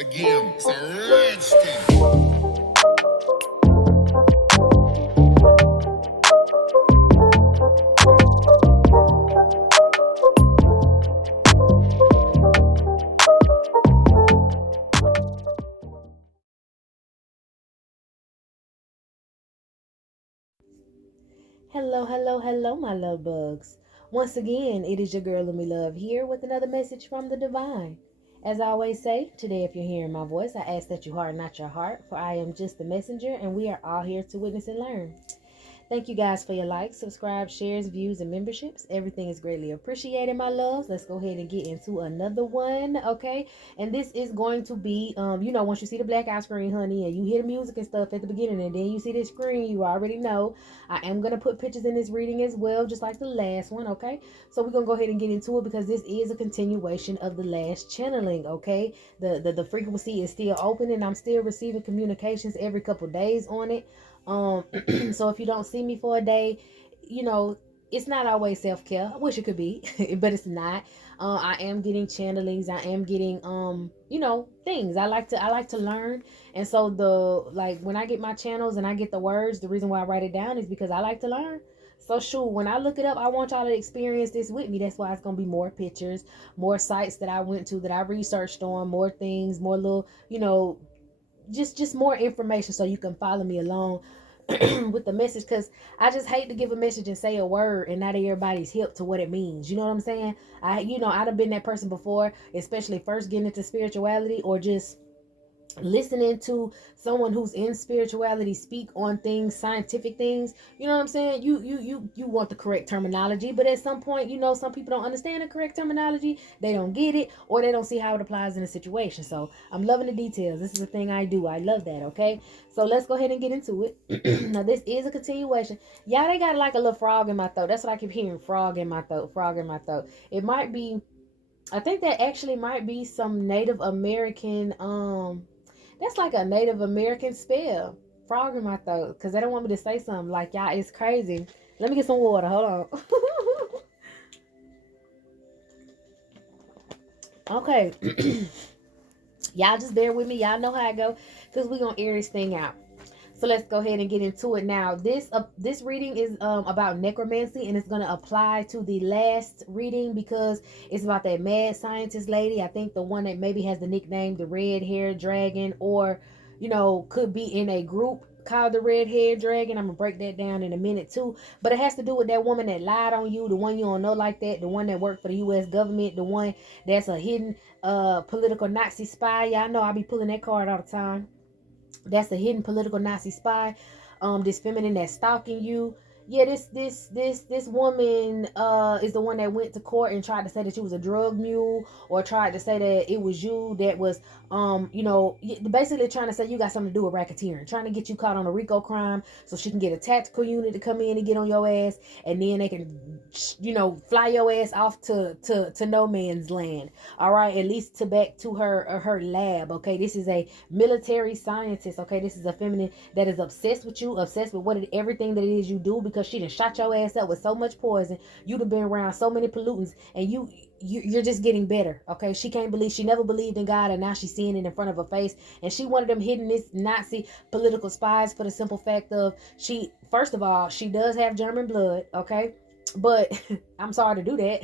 again. It's a rich thing. Hello, hello, hello, my love bugs. Once again, it is your girl Lumi Love here with another message from the divine. As I always say, today if you're hearing my voice, I ask that you harden not your heart, for I am just the messenger and we are all here to witness and learn. Thank you guys for your likes, subscribe, shares, views, and memberships. Everything is greatly appreciated, my loves. Let's go ahead and get into another one, okay? And this is going to be, once you see the blackout screen, honey, and you hear the music and stuff at the beginning, and then you see this screen, you already know I am going to put pictures in this reading as well, just like the last one, okay? So we're going to go ahead and get into it because this is a continuation of the last channeling, okay? The frequency is still open, and I'm still receiving communications every couple days on it. So if you don't see me for a day, you know, it's not always self-care. I wish it could be, but it's not. I am getting channelings. I am getting things. I like to learn. And so when I get my channels and I get the words, the reason why I write it down is because I like to learn. So sure, when I look it up, I want y'all to experience this with me. That's why it's gonna be more pictures, more sites that I went to that I researched on, more things, more little, just more information so you can follow me along with the message, because I just hate to give a message and say a word and not everybody's hip to what it means. You know what I'm saying? I'd have been that person before, especially first getting into spirituality or just listening to someone who's in spirituality speak on things, scientific things. You know what I'm saying? You want the correct terminology, but at some point, some people don't understand the correct terminology, they don't get it, or they don't see how it applies in a situation. So I'm loving the details. This is the thing I do. I love that. Okay, so let's go ahead and get into it. Now this is a continuation. Yeah, they got like a little frog in my throat. That's what I keep hearing. Frog in my throat, frog in my throat. It might be, I think that actually might be some Native American that's like a Native American spell. Frog in my throat. Because they don't want me to say something. Like, y'all, it's crazy. Let me get some water. Hold on. Okay. Y'all just bear with me. Y'all know how I go. Because we're going to air this thing out. So let's go ahead and get into it now. This reading is about necromancy, and it's going to apply to the last reading because it's about that mad scientist lady. I think the one that maybe has the nickname the red haired dragon, or could be in a group called the red haired dragon. I'm gonna break that down in a minute too, but it has to do with that woman that lied on you, the one you don't know like that, the one that worked for the U.S. government, the one that's a hidden political Nazi spy. Y'all know I be pulling that card all the time. That's a hidden political Nazi spy. This feminine that's stalking you. Yeah, this woman is the one that went to court and tried to say that you was a drug mule, or tried to say that it was you that was basically trying to say you got something to do with racketeering, trying to get you caught on a RICO crime so she can get a tactical unit to come in and get on your ass, and then they can fly your ass off to no man's land. All right, at least to back to her lab. Okay, this is a military scientist. Okay, this is a feminine that is obsessed with you, obsessed with everything that it is you do, because she done shot your ass up with so much poison. You'd have been around so many pollutants, and you're just getting better. Okay, she never believed in God, and now she's seeing it in front of her face, and she one of them hidden this Nazi political spies for the simple fact of she, first of all, she does have German blood. Okay, but I'm sorry to do that.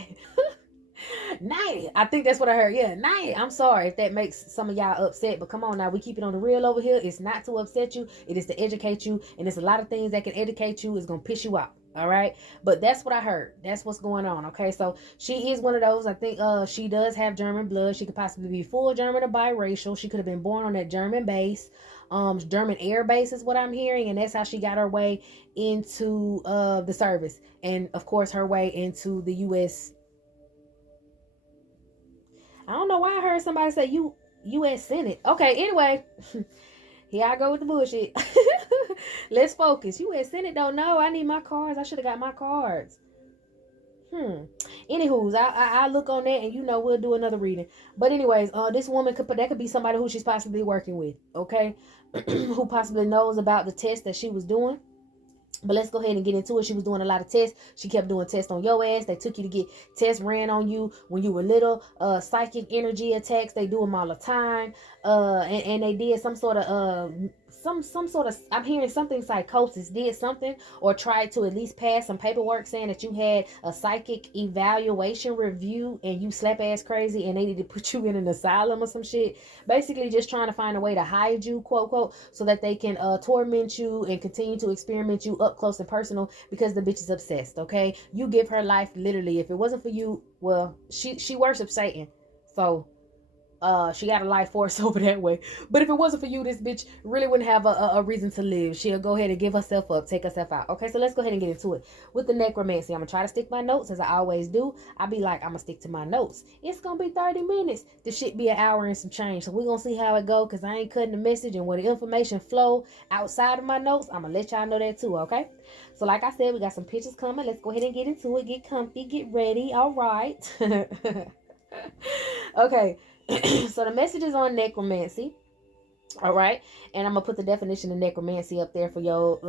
Night. I think that's what I heard. Yeah, night. I'm sorry if that makes some of y'all upset, but come on now. We keep it on the real over here. It's not to upset you. It is to educate you. And there's a lot of things that can educate you. It's going to piss you off. All right. But that's what I heard. That's what's going on. Okay. So she is one of those. I think she does have German blood. She could possibly be full German or biracial. She could have been born on that German base. German air base is what I'm hearing. And that's how she got her way into the service. And of course, her way into the U.S. I don't know why I heard somebody say U.S. Senate. Okay, anyway, here I go with the bullshit. Let's focus. U.S. Senate don't know. I need my cards. I should have got my cards. Anywho's, I look on that, and we'll do another reading. But anyways, this woman could be somebody who she's possibly working with. Okay, who possibly knows about the test that she was doing. But let's go ahead and get into it. She was doing a lot of tests. She kept doing tests on your ass. They took you to get tests ran on you when you were little. Psychic energy attacks. They do them all the time. And they did some sort of some sort of, I'm hearing something psychosis, did something or tried to at least pass some paperwork saying that you had a psychic evaluation review and you slap ass crazy and they need to put you in an asylum or some shit. Basically just trying to find a way to hide you, quote quote, so that they can torment you and continue to experiment you up close and personal, because the bitch is obsessed. Okay, you give her life. Literally, if it wasn't for you, well, she worships Satan, so she got a life force over that way. But if it wasn't for you, this bitch really wouldn't have a reason to live. She'll go ahead and give herself up, take herself out. Okay, so let's go ahead and get into it with the necromancy. I'm gonna try to stick my notes as I always do. I be like, I'm gonna stick to my notes. It's gonna be 30 minutes. This shit be an hour and some change, so we're gonna see how it go, because I ain't cutting the message, and when the information flow outside of my notes, I'm gonna let y'all know that too. Okay, so like I said, we got some pictures coming. Let's go ahead and get into it. Get comfy, get ready. All right. Okay. So the message is on necromancy. All right, and I'm gonna put the definition of necromancy up there for your,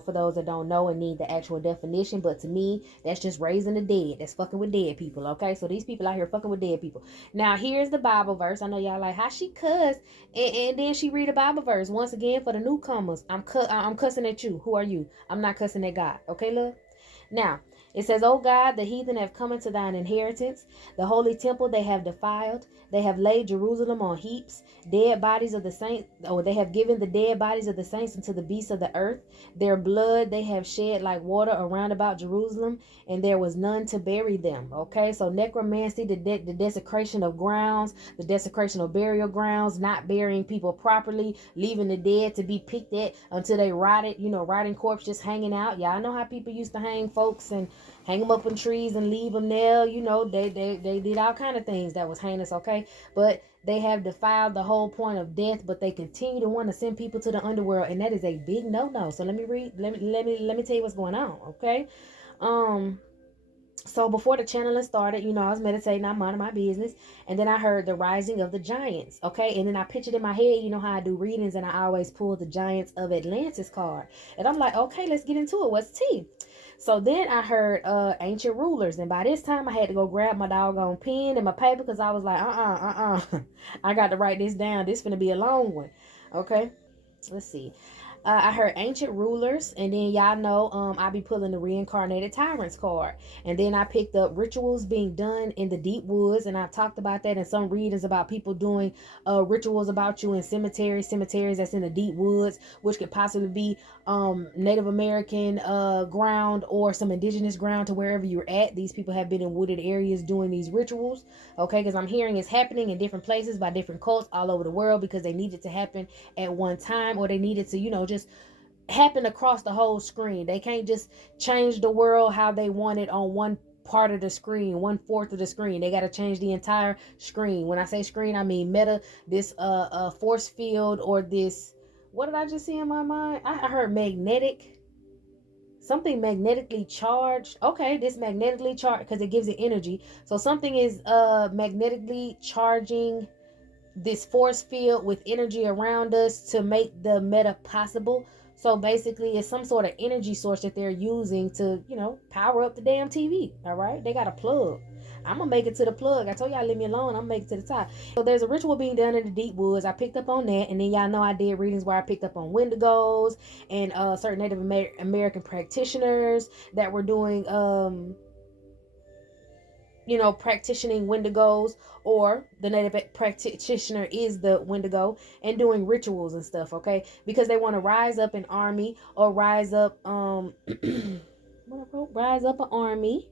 for those that don't know and need the actual definition. But to me, that's just raising the dead. That's fucking with dead people. Okay, so these people out here fucking with dead people. Now here's the Bible verse. I know y'all like how she cuss, and then she read a Bible verse once again for the newcomers. I'm cussing at you. Who are you? I'm not cussing at God. Okay, love. Now, it says, O God, the heathen have come into thine inheritance. The holy temple they have defiled. They have laid Jerusalem on heaps. Dead bodies of the saints, or they have given the dead bodies of the saints unto the beasts of the earth. Their blood they have shed like water around about Jerusalem, and there was none to bury them. Okay, so necromancy, the desecration of grounds, the desecration of burial grounds, not burying people properly, leaving the dead to be picked at until they rotted, rotting corpse just hanging out. Y'all know how people used to hang folks and hang them up in trees and leave them there. They did all kind of things that was heinous. Okay, but they have defiled the whole point of death, but they continue to want to send people to the underworld, and that is a big no. So let me read. Let me tell you what's going on. Okay. So before the channeling started, I was meditating, I'm minding my business, and then I heard the rising of the giants. Okay, and then I pictured in my head, how I do readings, and I always pull the Giants of Atlantis card, and I'm like, okay, let's get into it. What's T? So then I heard ancient rulers, and by this time I had to go grab my doggone pen and my paper, because I was like, I got to write this down. This finna be a long one. Okay, let's see. I heard ancient rulers, and then y'all know I be pulling the reincarnated tyrants card, and then I picked up rituals being done in the deep woods, and I talked about that in some readings about people doing rituals about you in cemeteries that's in the deep woods, which could possibly be Native American ground or some indigenous ground to wherever you're at. These people have been in wooded areas doing these rituals. Okay, because I'm hearing it's happening in different places by different cults all over the world, because they need it to happen at one time, or they need it to just happen across the whole screen. They can't just change the world how they want it on one part of the screen, 1/4 of the screen. They got to change the entire screen. When I say screen, I mean meta, this force field, or this, what did I just see in my mind? I heard magnetic, something magnetically charged. Okay, this magnetically charged, because it gives it energy. So something is magnetically charging this force field with energy around us to make the meta possible. So basically it's some sort of energy source that they're using to, power up the damn TV. All right, they got a plug. I'm gonna make it to the plug. I told y'all leave me alone. I'm gonna make it to the top. So there's a ritual being done in the deep woods. I picked up on that, and then y'all know I did readings where I picked up on Wendigos and certain Native American practitioners that were doing practicing Wendigos, or the native practitioner is the Wendigo and doing rituals and stuff. Okay, because they want to rise up an army, or rise up rise up an army,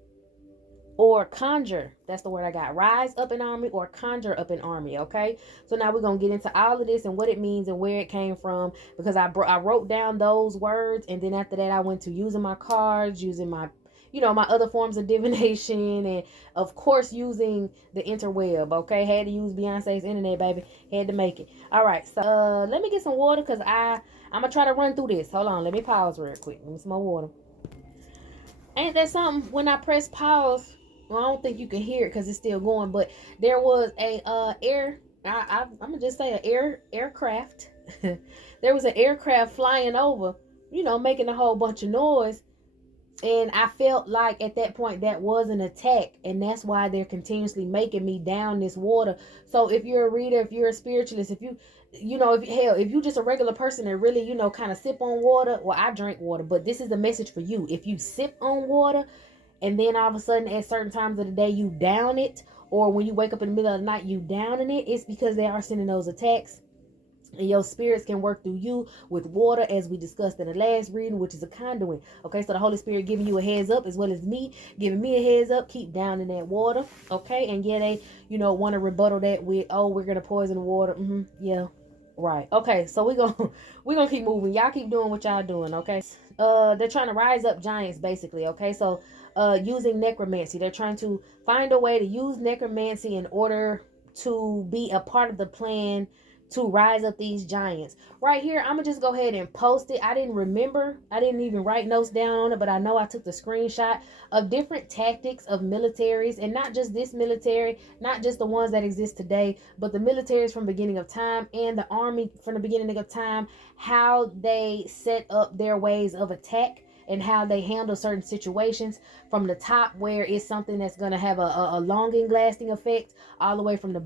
or conjure. That's the word I got. Rise up an army or conjure up an army. Okay, so now we're gonna get into all of this and what it means and where it came from, because I wrote down those words, and then after that I went to using my cards, using my my other forms of divination, and of course using the interweb. Okay, had to use Beyonce's internet, baby. Had to make it. All right, so let me get some water, because I'm gonna try to run through this. Hold on, let me pause real quick. Give me some more water. Ain't that something? When I press pause, well, I don't think you can hear it because it's still going, but there was a I'm gonna just say aircraft. There was an aircraft flying over making a whole bunch of noise. And I felt like at that point that was an attack, and that's why they're continuously making me down this water. So if you're a reader, if you're a spiritualist, if if you just a regular person that really kind of sip on water, well, I drink water, but this is the message for you. If you sip on water and then all of a sudden at certain times of the day you down it, or when you wake up in the middle of the night you downing it, it's because they are sending those attacks. And your spirits can work through you with water, as we discussed in the last reading, which is a conduit. Okay, so the Holy Spirit giving you a heads up, as well as me giving me a heads up. Keep down in that water. Okay, and yeah, they want to rebuttal that with, oh, we're gonna poison the water. Yeah, right. Okay, so we're gonna keep moving. Y'all keep doing what y'all doing. Okay. They're trying to rise up giants, basically. Okay, so using necromancy, they're trying to find a way to use necromancy in order to be a part of the plan to rise up these giants. Right here, I'm gonna just go ahead and post it. I didn't remember, I didn't even write notes down on it, but I know I took the screenshot of different tactics of militaries, and not just this military, not just the ones that exist today, but the militaries from beginning of time and the army from the beginning of time, how they set up their ways of attack and how they handle certain situations, from the top where it's something that's going to have a longing lasting effect, all the way from to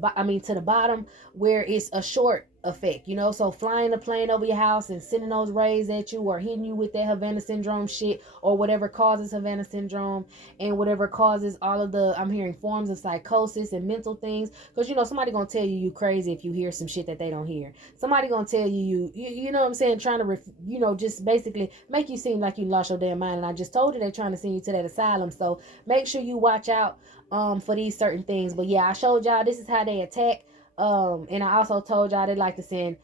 the bottom where it's a short effect, so flying a plane over your house and sending those rays at you, or hitting you with that Havana syndrome shit, or whatever causes Havana syndrome, and whatever causes all of the, I'm hearing, forms of psychosis and mental things. Because somebody gonna tell you crazy if you hear some shit that they don't hear. Somebody gonna tell you know what I'm saying, trying to just basically make you seem like you lost your damn mind. And I just told you they're trying to send you to that asylum, so make sure you watch out for these certain things. But yeah, I showed y'all this is how they attack. And I also told y'all they like to send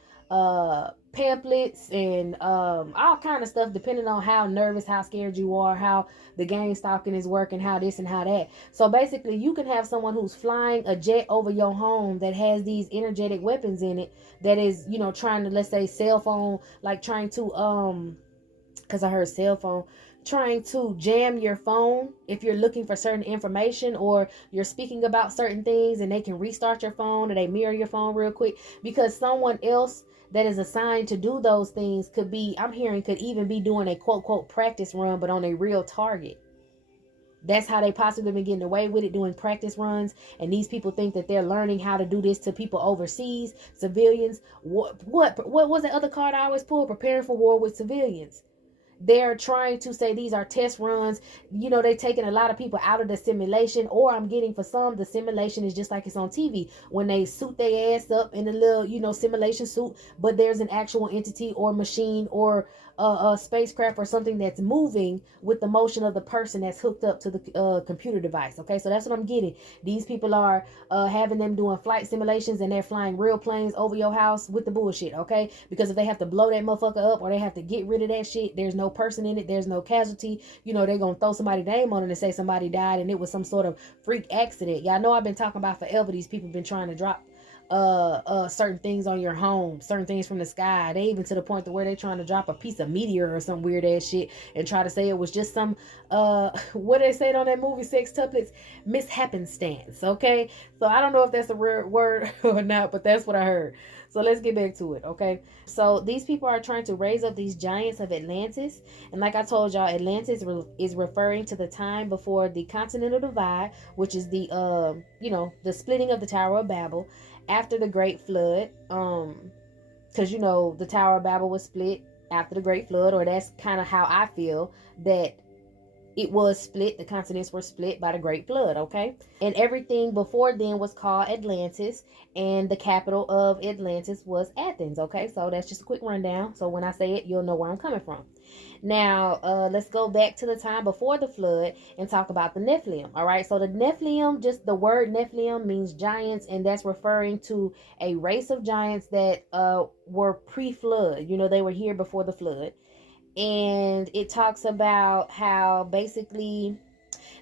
pamphlets and all kind of stuff, depending on how nervous, how scared you are, how the game stalking is working, how this and how that. So basically, you can have someone who's flying a jet over your home that has these energetic weapons in it, that is trying to, let's say, cell phone, like trying to because I heard cell phone, trying to jam your phone if you're looking for certain information, or you're speaking about certain things, and they can restart your phone, or they mirror your phone real quick, because someone else that is assigned to do those things could be, I'm hearing, could even be doing a quote quote practice run, but on a real target. That's how they possibly been getting away with it, doing practice runs. And these people think that they're learning how to do this to people overseas, civilians. What was the other card I always pull? Preparing for war with civilians. They're trying to say these are test runs. They're taking a lot of people out of the simulation, or I'm getting, for some, the simulation is just like it's on TV when they suit their ass up in a little, simulation suit, but there's an actual entity or machine or a spacecraft or something that's moving with the motion of the person that's hooked up to the computer device. Okay, so that's what I'm getting. These people are having them doing flight simulations, and they're flying real planes over your house with the bullshit. Okay, because if they have to blow that motherfucker up, or they have to get rid of that shit, there's no person in it, there's no casualty. They're gonna throw somebody's name on it and say somebody died and it was some sort of freak accident. Y'all know I've been talking about forever, these people been trying to drop certain things on your home, certain things from the sky. They even to the point to where they trying to drop a piece of meteor or some weird ass shit and try to say it was just some what they said on that movie Sextuplets, mishappenstance. Okay, so I don't know if that's a rare word or not, but that's what I heard. So let's get back to it. Okay, so these people are trying to raise up these giants of Atlantis, and like I told y'all, Atlantis is referring to the time before the continental divide, which is the the splitting of the Tower of Babel after the Great Flood. Because the Tower of Babel was split after the Great Flood, or that's kind of how I feel that it was split. The continents were split by the Great Flood. Okay, and everything before then was called Atlantis, and the capital of Atlantis was Athens. Okay, so that's just a quick rundown, so when I say it, you'll know where I'm coming from. Now, let's go back to the time before the flood and talk about the Nephilim. All right, so the Nephilim, just the word Nephilim means giants, and that's referring to a race of giants that were pre-flood. They were here before the flood. And it talks about how basically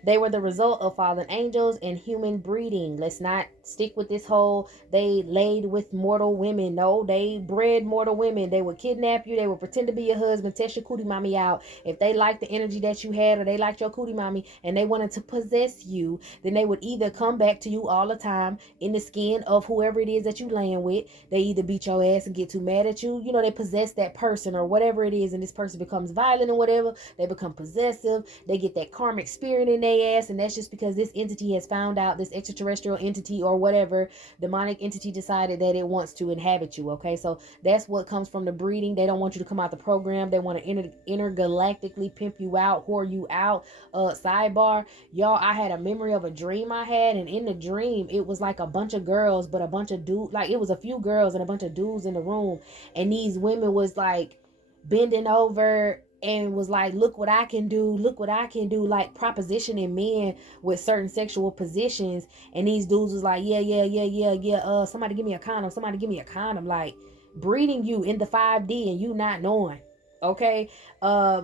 They were the result of fallen angels and human breeding. Let's not stick with this whole they laid with mortal women. No, they bred mortal women. They would kidnap you. They would pretend to be your husband, test your cootie mommy out. If they liked the energy that you had or they liked your cootie mommy and they wanted to possess you, then they would either come back to you all the time in the skin of whoever it is that you laying with. They either beat your ass and get too mad at you. You know, they possess that person or whatever it is, and this person becomes violent or whatever. They become possessive. They get that karmic spirit in their ass, and that's just because this entity has found out, this extraterrestrial entity or whatever demonic entity decided that it wants to inhabit you. Okay, so that's what comes from the breeding. They don't want you to come out the program. They want to intergalactically pimp you out, whore you out. Sidebar, y'all, I had a memory of a dream I had, and in the dream it was like a bunch of girls but a bunch of dudes. Like, it was a few girls and a bunch of dudes in the room, and these women was like bending over and was like, look what I can do, look what I can do, like propositioning men with certain sexual positions. And these dudes was like, yeah, somebody give me a condom, somebody give me a condom, like breeding you in the 5D and you not knowing. Okay. uh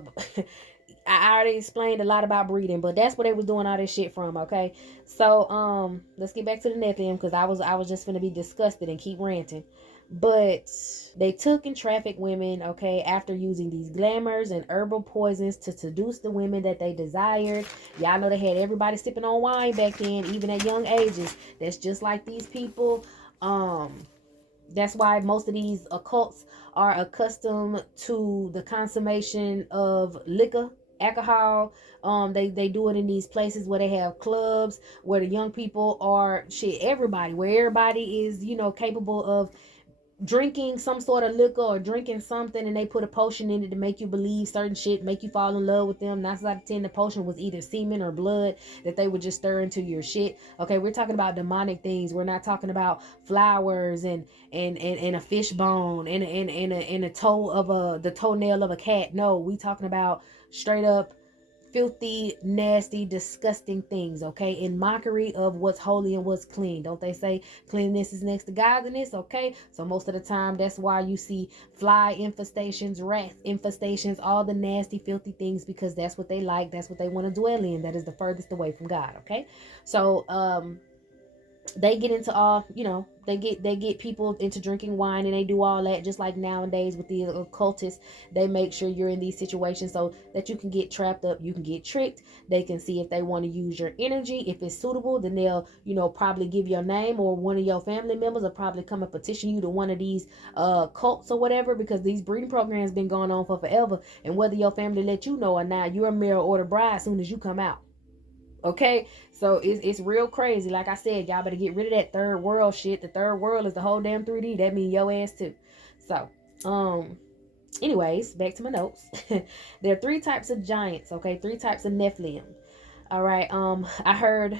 I already explained a lot about breeding, but that's where they was doing all this shit from. Okay, so let's get back to the Nephilim, because I was just gonna be disgusted and keep ranting. But they took and trafficked women, okay, after using these glamours and herbal poisons to seduce the women that they desired. Y'all know they had everybody sipping on wine back then, even at young ages. That's just like these people. That's why most of these occults are accustomed to the consummation of liquor, alcohol. They do it in these places where they have clubs, where the young people are shit, everybody, where everybody is, capable of drinking some sort of liquor or drinking something, and they put a potion in it to make you believe certain shit, make you fall in love with them. 9 out of 10, the potion was either semen or blood that they would just stir into your shit. Okay, we're talking about demonic things. We're not talking about flowers and a fish bone and a toe of the toenail of a cat. No, we talking about straight up filthy, nasty, disgusting things, okay, in mockery of what's holy and what's clean. Don't they say cleanliness is next to godliness? Okay, so most of the time that's why you see fly infestations, rat infestations, all the nasty, filthy things, because that's what they like, that's what they want to dwell in. That is the furthest away from God. Okay, so they get into all, they get people into drinking wine, and they do all that, just like nowadays with the occultists. They make sure you're in these situations so that you can get trapped up, you can get tricked. They can see if they want to use your energy. If it's suitable, then they'll probably give your name, or one of your family members will probably come and petition you to one of these cults or whatever, because these breeding programs been going on for forever, and whether your family let you know or not, you're a mail order bride as soon as you come out. Okay, so it's real crazy. Like I said, y'all better get rid of that third world shit. The third world is the whole damn 3D. That mean your ass too. So, anyways, back to my notes. There are 3 types of giants. Okay, 3 types of Nephilim. All right. I heard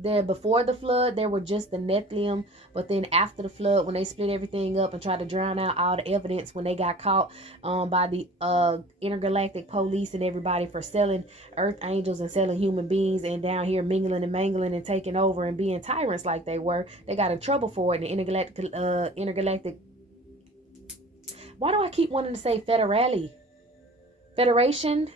there before the flood there were just the Nephilim, but then after the flood, when they split everything up and tried to drown out all the evidence, when they got caught by the intergalactic police and everybody for selling earth angels and selling human beings, and down here mingling and mangling and taking over and being tyrants like they were, they got in trouble for it. And the intergalactic, why do I keep wanting to say Federation,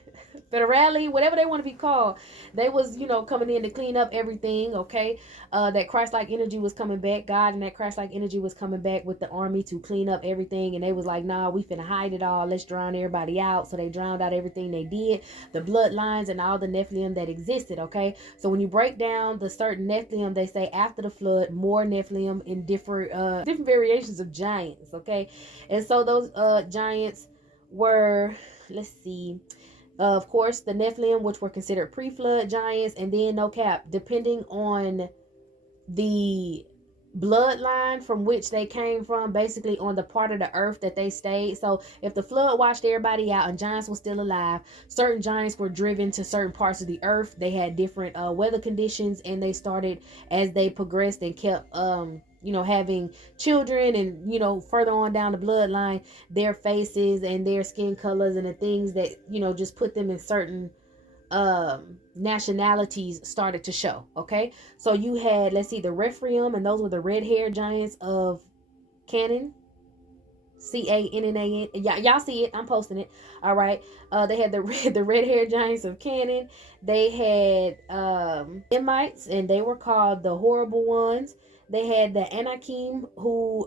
federally, whatever they want to be called, they was coming in to clean up everything. Okay, that Christ-like energy was coming back. God and that Christ-like energy was coming back with the army to clean up everything, and they was like, nah, we finna hide it all, let's drown everybody out. So they drowned out everything they did, the bloodlines and all the Nephilim that existed. Okay, so when you break down the certain Nephilim, they say after the flood more Nephilim in different variations of giants. Okay, and so those giants were, let's see, of course, the Nephilim, which were considered pre-flood giants, and then no cap, depending on the bloodline from which they came from, basically on the part of the earth that they stayed. So if the flood washed everybody out and giants were still alive, certain giants were driven to certain parts of the earth. They had different weather conditions, and they started, as they progressed and kept having children, and further on down the bloodline, their faces and their skin colors and the things that just put them in certain nationalities started to show. Okay, so you had, let's see, the Rephaim, and those were the red hair giants of Canaan. Canaan. Y'all see it. I'm posting it. All right. They had the red haired giants of Canaan. They had Emites, and they were called the horrible ones. They had the Anakim, who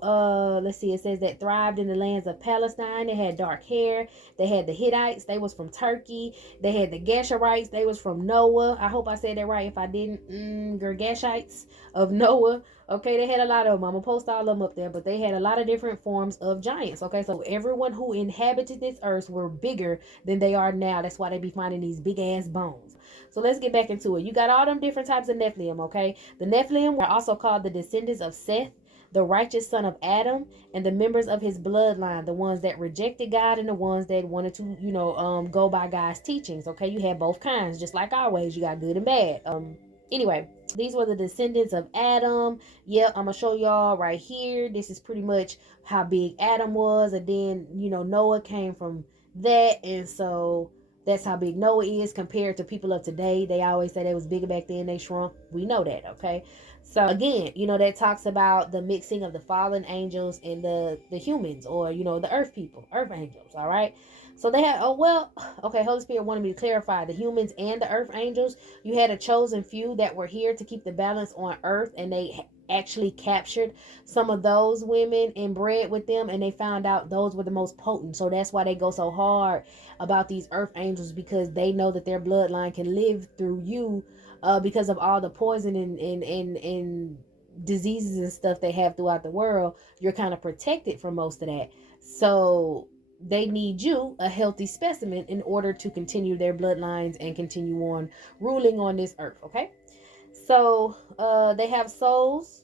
let's see, it says that thrived in the lands of Palestine. They had dark hair. They had the Hittites. They was from Turkey. They had the Geshurites. They was from Noah. I hope I said that right. If I didn't, Gergeshites of Noah. Okay, they had a lot of them. I'm gonna post all of them up there, but they had a lot of different forms of giants. Okay, so everyone who inhabited this earth were bigger than they are now. That's why they be finding these big ass bones. So let's get back into it. You got all them different types of Nephilim. Okay, the Nephilim were also called the descendants of Seth, the righteous son of Adam, and the members of his bloodline, the ones that rejected God and the ones that wanted to, go by God's teachings. Okay, you had both kinds, just like always. You got good and bad. Anyway, these were the descendants of Adam. Yep, I'm gonna show y'all right here. This is pretty much how big Adam was, and then Noah came from that, and so that's how big Noah is compared to people of today. They always say they was bigger back then, they shrunk. We know that, okay? So again, that talks about the mixing of the fallen angels and the humans, or the earth people, earth angels. All right. So they had, okay, Holy Spirit wanted me to clarify the humans and the earth angels. You had a chosen few that were here to keep the balance on earth, and they actually captured some of those women and bred with them, and they found out those were the most potent. So that's why they go so hard about these earth angels, because they know that their bloodline can live through you, because of all the poison and diseases and stuff they have throughout the world. You're kind of protected from most of that. So they need you, a healthy specimen, in order to continue their bloodlines and continue on ruling on this earth. Okay. So they have souls.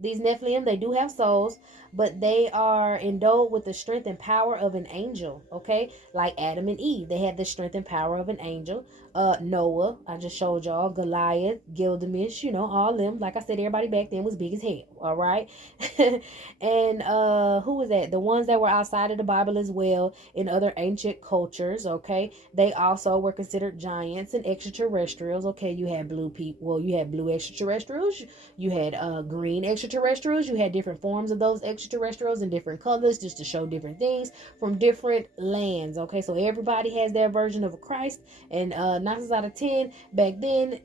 These Nephilim, they do have souls, but they are endowed with the strength and power of an angel. Okay, like Adam and Eve, they had the strength and power of an angel. Noah, I just showed y'all. Goliath, Gilgamesh, all them. Like I said, everybody back then was big as hell. All right. And who was that? The ones that were outside of the Bible as well, in other ancient cultures. Okay, they also were considered giants and extraterrestrials. Okay, you had blue people. Well, you had blue extraterrestrials. You had green extraterrestrials. You had different forms of those extraterrestrials in different colors, just to show different things from different lands. Okay, so everybody has their version of a Christ, and 9 times out of 10 back then,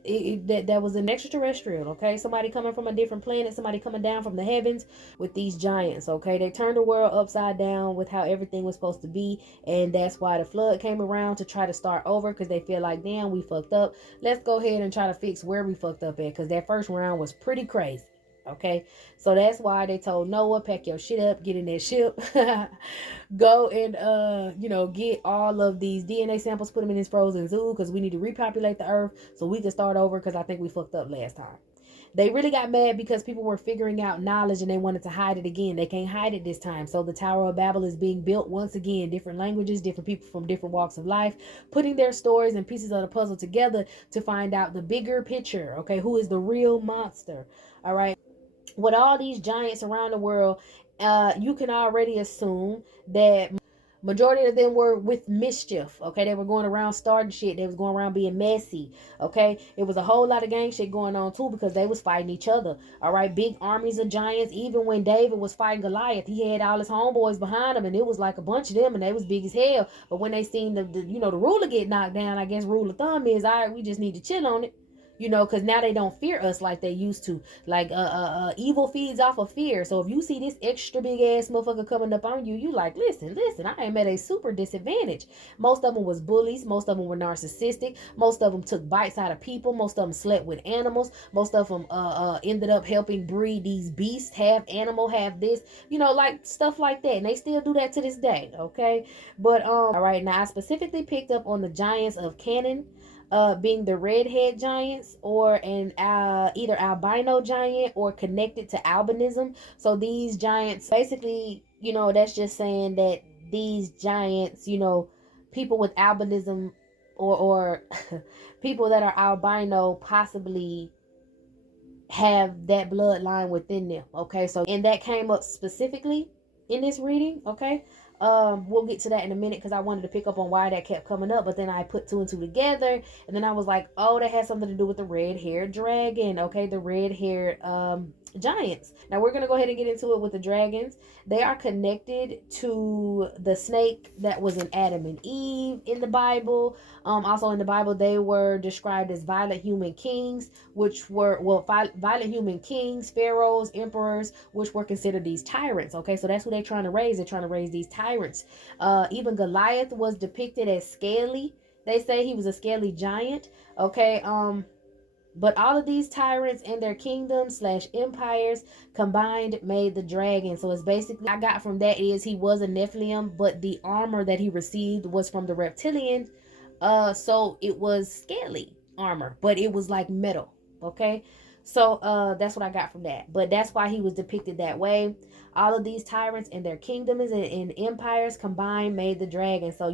that was an extraterrestrial. Okay, somebody coming from a different planet, somebody coming down from the heavens with these giants. Okay, they turned the world upside down with how everything was supposed to be, and that's why the flood came around, to try to start over, because they feel like, damn, we fucked up. Let's go ahead and try to fix where we fucked up at, because that first round was pretty crazy. Okay, so that's why they told Noah, pack your shit up, get in that ship, go and get all of these DNA samples, put them in this frozen zoo, because we need to repopulate the earth so we can start over, because I think we fucked up last time. They really got mad because people were figuring out knowledge and they wanted to hide it again. They can't hide it this time. So the Tower of Babel is being built once again. Different languages, different people from different walks of life, putting their stories and pieces of the puzzle together to find out the bigger picture. Okay, who is the real monster? All right. With all these giants around the world, you can already assume that majority of them were with mischief. Okay, they were going around starting shit. They was going around being messy. Okay, it was a whole lot of gang shit going on too, because they was fighting each other. All right, big armies of giants. Even when David was fighting Goliath, he had all his homeboys behind him, and it was like a bunch of them, and they was big as hell. But when they seen the ruler get knocked down, I guess rule of thumb is, all right, we just need to chill on it. Because now they don't fear us like they used to. Like evil feeds off of fear. So if you see this extra big ass motherfucker coming up on you, you like, listen, I am at a super disadvantage. Most of them was bullies. Most of them were narcissistic. Most of them took bites out of people. Most of them slept with animals. Most of them ended up helping breed these beasts, have animal, have this, like stuff like that. And they still do that to this day. Okay, but all right, now I specifically picked up on the giants of Canaan, being the redhead giants, or an either albino giant or connected to albinism. So these giants, basically, that's just saying that these giants, people with albinism, or people that are albino, possibly have that bloodline within them. Okay, so, and that came up specifically in this reading. Okay, we'll get to that in a minute, because I wanted to pick up on why that kept coming up, but then I put two and two together, and then I was like, oh, that has something to do with the red-haired dragon. Okay, the red-haired giants. Now we're going to go ahead and get into it with the dragons. They are connected to the snake that was in Adam and Eve in the Bible. Also in the Bible, they were described as violent human kings, which were, well, violent human kings, pharaohs, emperors, which were considered these tyrants. Okay, so that's who they're trying to raise. They're trying to raise these tyrants. Even Goliath was depicted as scaly. They say he was a scaly giant. Okay, but all of these tyrants and their kingdoms slash empires combined made the dragon. So it's basically, I got from that is he was a Nephilim, but the armor that he received was from the reptilian. So it was scaly armor, but it was like metal. Okay. So that's what I got from that. But that's why he was depicted that way. All of these tyrants and their kingdoms and empires combined made the dragon. So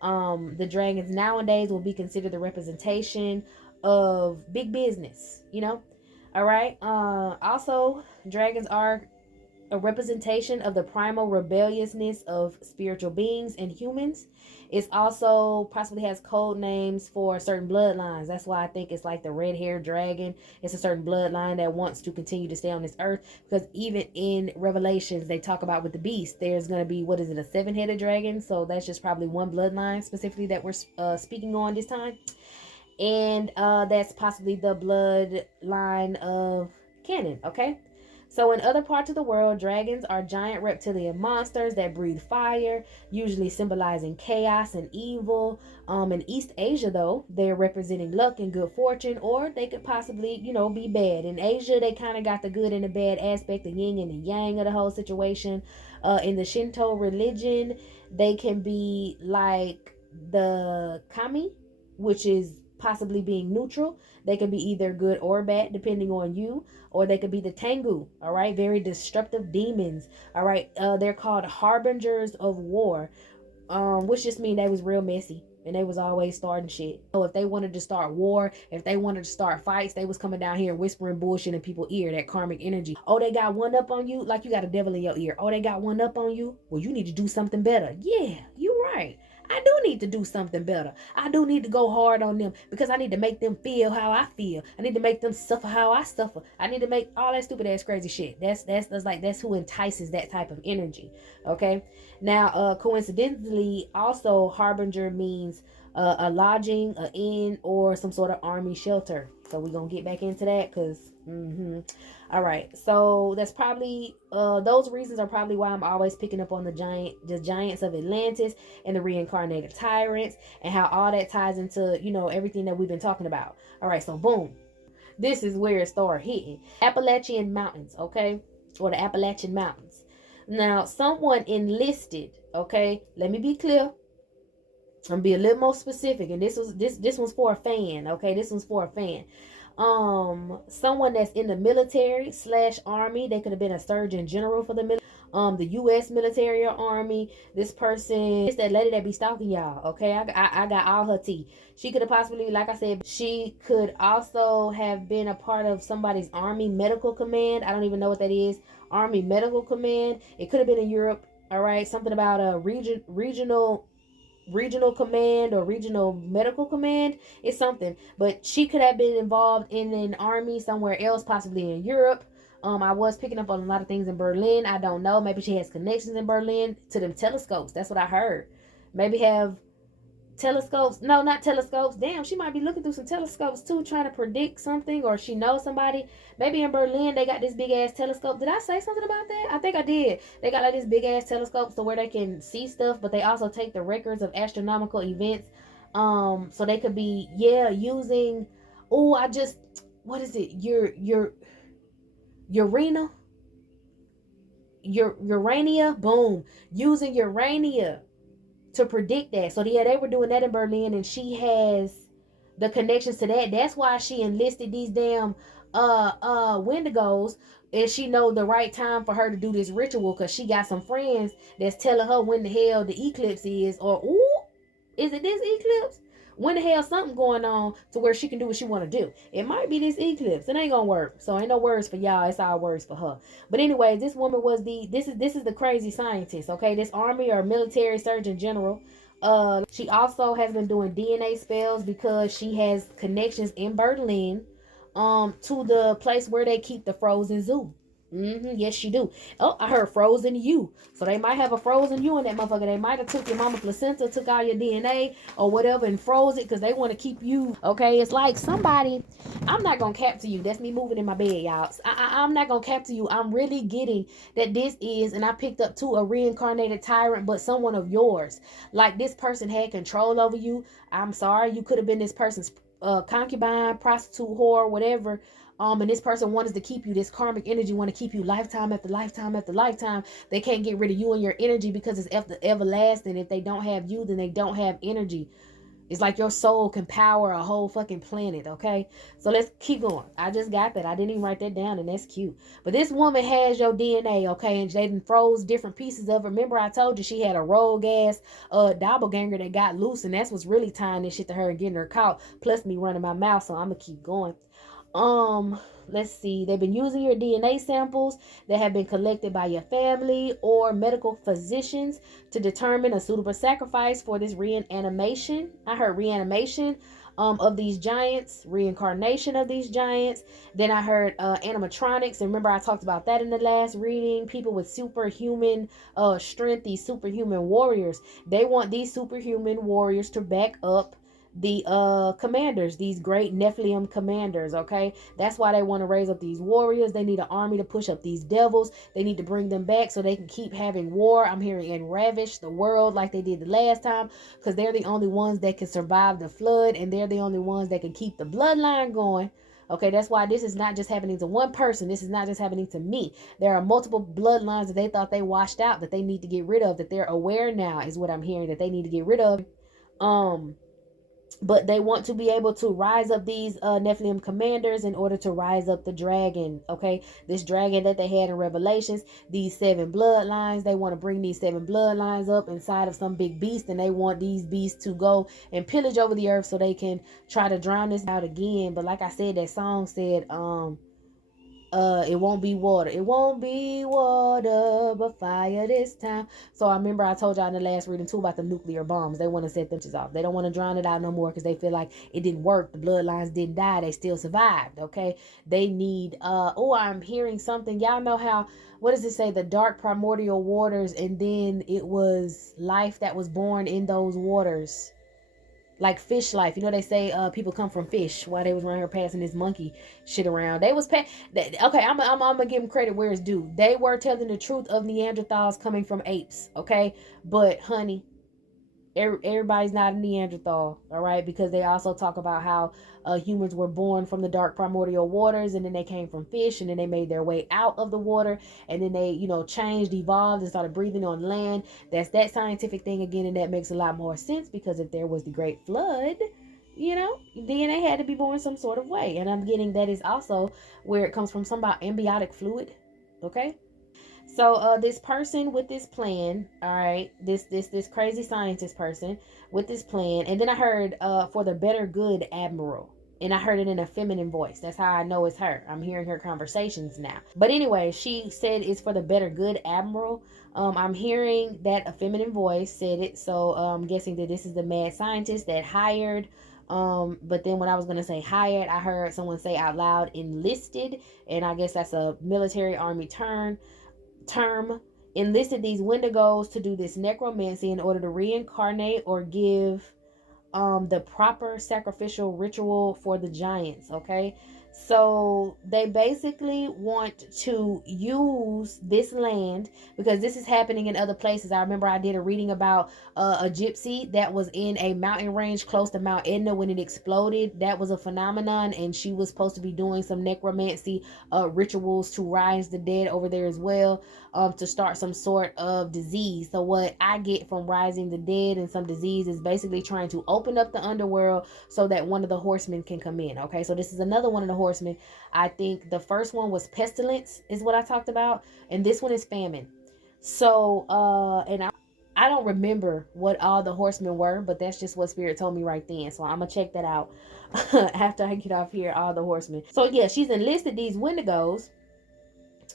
the dragons nowadays will be considered the representation of big business, all right. Also, dragons are a representation of the primal rebelliousness of spiritual beings and humans. It's also possibly has code names for certain bloodlines. That's why I think it's like the red-haired dragon. It's a certain bloodline that wants to continue to stay on this earth, because even in Revelations they talk about with the beast, there's going to be, what is it, a seven-headed dragon. So that's just probably one bloodline specifically that we're speaking on this time. And that's possibly the bloodline of Canaan. Okay, so in other parts of the world, dragons are giant reptilian monsters that breathe fire, usually symbolizing chaos and evil. In East Asia, though, they're representing luck and good fortune, or they could possibly, be bad. In Asia, they kind of got the good and the bad aspect, the yin and the yang of the whole situation. In the Shinto religion, they can be like the kami, which is possibly being neutral. They can be either good or bad depending on you, or they could be the Tengu. All right, very destructive demons. All right, they're called harbingers of war, which just mean they was real messy and they was always starting shit. So if they wanted to start war, if they wanted to start fights, they was coming down here whispering bullshit in people's ear, that karmic energy. Oh, they got one up on you, like you got a devil in your ear. Oh, they got one up on you, well, you need to do something better. Yeah, you're right. I do need to do something better. I do need to go hard on them, because I need to make them feel how I feel. I need to make them suffer how I suffer. I need to make all that stupid ass crazy shit. That's who entices that type of energy. Okay. Now, coincidentally, also harbinger means a lodging, an inn, or some sort of army shelter. So we're gonna get back into that because. All right, so that's probably those reasons are probably why I'm always picking up on the giants of Atlantis and the reincarnated tyrants, and how all that ties into everything that we've been talking about. All right, so boom, this is where it started hitting. Appalachian Mountains, okay, or the Appalachian Mountains. Now, someone enlisted, okay, let me be clear. I'm gonna be a little more specific, and this one's for a fan, okay? This one's for a fan. Someone that's in the military slash army. They could have been a surgeon general for the military, the U.S. military or army. This person, it's that lady that be stalking y'all. Okay, I got all her tea. She could have possibly, like I said, she could also have been a part of somebody's army medical command. I don't even know what that is. Army medical command. It could have been in Europe. All right, something about a regional command or regional medical command. It's something, but she could have been involved in an army somewhere else, possibly in Europe. I was picking up on a lot of things in Berlin. I don't know, maybe she has connections in Berlin to them telescopes. That's what I heard. Maybe have telescopes. No, not telescopes. Damn, she might be looking through some telescopes too, trying to predict something, or she knows somebody. Maybe in Berlin they got this big ass telescope. Did I say something about that? I think I did. They got like this big ass telescope so where they can see stuff, but they also take the records of astronomical events. So they could be using. Oh, what is it? Your Urena, Urania. Boom, using Urania to predict that. So yeah, they were doing that in Berlin, and she has the connections to that. That's why she enlisted these damn Wendigos, and she know the right time for her to do this ritual, because she got some friends that's telling her when the hell the eclipse is, or ooh, is it this eclipse? When the hell something going on to where she can do what she want to do. It might be this eclipse. It ain't gonna work. So ain't no words for y'all. It's all words for her. But anyways, this woman was this is the crazy scientist. Okay, this army or military surgeon general. She also has been doing DNA spells because she has connections in Berlin. to the place where they keep the frozen zoo. Yes, you do. Oh, I heard frozen you. So they might have a frozen you in that motherfucker. They might have took your mama placenta, took all your DNA or whatever, and froze it because they want to keep you. Okay, it's like somebody. I'm not gonna cap to you. That's me moving in my bed, y'all. I'm not gonna cap to you. I'm really getting that this is, and I picked up too, a reincarnated tyrant, but someone of yours. Like this person had control over you. I'm sorry, you could have been this person's concubine, prostitute, whore, whatever. And this person wants to keep you, this karmic energy want to keep you lifetime after lifetime after lifetime. They can't get rid of you and your energy because it's everlasting. If they don't have you, then they don't have energy. It's like your soul can power a whole fucking planet, okay? So let's keep going. I just got that. I didn't even write that down, and that's cute. But this woman has your DNA, okay? And they done froze different pieces of it. Remember I told you she had a rogue ass doppelganger that got loose, and that's what's really tying this shit to her and getting her caught. Plus me running my mouth, so I'm gonna keep going. Um, let's see. They've been using your DNA samples that have been collected by your family or medical physicians to determine a suitable sacrifice for this reanimation. I heard reanimation of these giants, reincarnation of these giants. Then I heard animatronics, and remember I talked about that in the last reading. People with superhuman strength, these superhuman warriors. They want these superhuman warriors to back up the commanders, these great Nephilim commanders. Okay, that's why they want to raise up these warriors. They need an army to push up these devils. They need to bring them back so they can keep having war. I'm hearing, and ravish the world like they did the last time, because they're the only ones that can survive the flood, and they're the only ones that can keep the bloodline going. Okay, that's why this is not just happening to one person. This is not just happening to me. There are multiple bloodlines that they thought they washed out, that they need to get rid of, that they're aware now, is what I'm hearing, that they need to get rid of. But they want to be able to rise up these Nephilim commanders in order to rise up the dragon. Okay, this dragon that they had in Revelations, these 7 bloodlines, they want to bring these 7 bloodlines up inside of some big beast, and they want these beasts to go and pillage over the earth so they can try to drown this out again. But like I said, that song said it won't be water. It won't be water, but fire this time. So I remember I told y'all in the last reading too about the nuclear bombs. They want to set them off. They don't want to drown it out no more because they feel like it didn't work. The bloodlines didn't die. They still survived. Okay. They need I'm hearing something. Y'all know how, what does it say? The dark primordial waters, and then it was life that was born in those waters. Like fish life, you know, they say people come from fish. While they was around here passing this monkey shit around, they was okay, I'm gonna give them credit where it's due. They were telling the truth of Neanderthals coming from apes. Okay, but honey, everybody's not a Neanderthal, all right? Because they also talk about how humans were born from the dark primordial waters, and then they came from fish, and then they made their way out of the water, and then they, changed, evolved, and started breathing on land. That's that scientific thing again, and that makes a lot more sense, because if there was the great flood, DNA had to be born some sort of way. And I'm getting that is also where it comes from, some about amniotic fluid. Okay. So this person with this plan, all right, this crazy scientist person with this plan, and then I heard for the better good admiral, and I heard it in a feminine voice. That's how I know it's her. I'm hearing her conversations now. But anyway, she said it's for the better good admiral. I'm hearing that a feminine voice said it, so I'm guessing that this is the mad scientist that hired. But then when I was gonna say hired, I heard someone say out loud enlisted, and I guess that's a military army term, enlisted these Wendigos to do this necromancy in order to reincarnate or give the proper sacrificial ritual for the giants. Okay, so they basically want to use this land, because this is happening in other places. I remember I did a reading about a gypsy that was in a mountain range close to Mount Etna when it exploded. That was a phenomenon, and she was supposed to be doing some necromancy rituals to rise the dead over there as well, to start some sort of disease. So what I get from rising the dead and some disease is basically trying to open up the underworld so that one of the horsemen can come in. Okay, so this is another one of the horsemen. I think the first one was pestilence, is what I talked about, and this one is famine. So and I don't remember what all the horsemen were, but that's just what Spirit told me right then. So I'm gonna check that out after I get off here, all the horsemen. So yeah, she's enlisted these Wendigos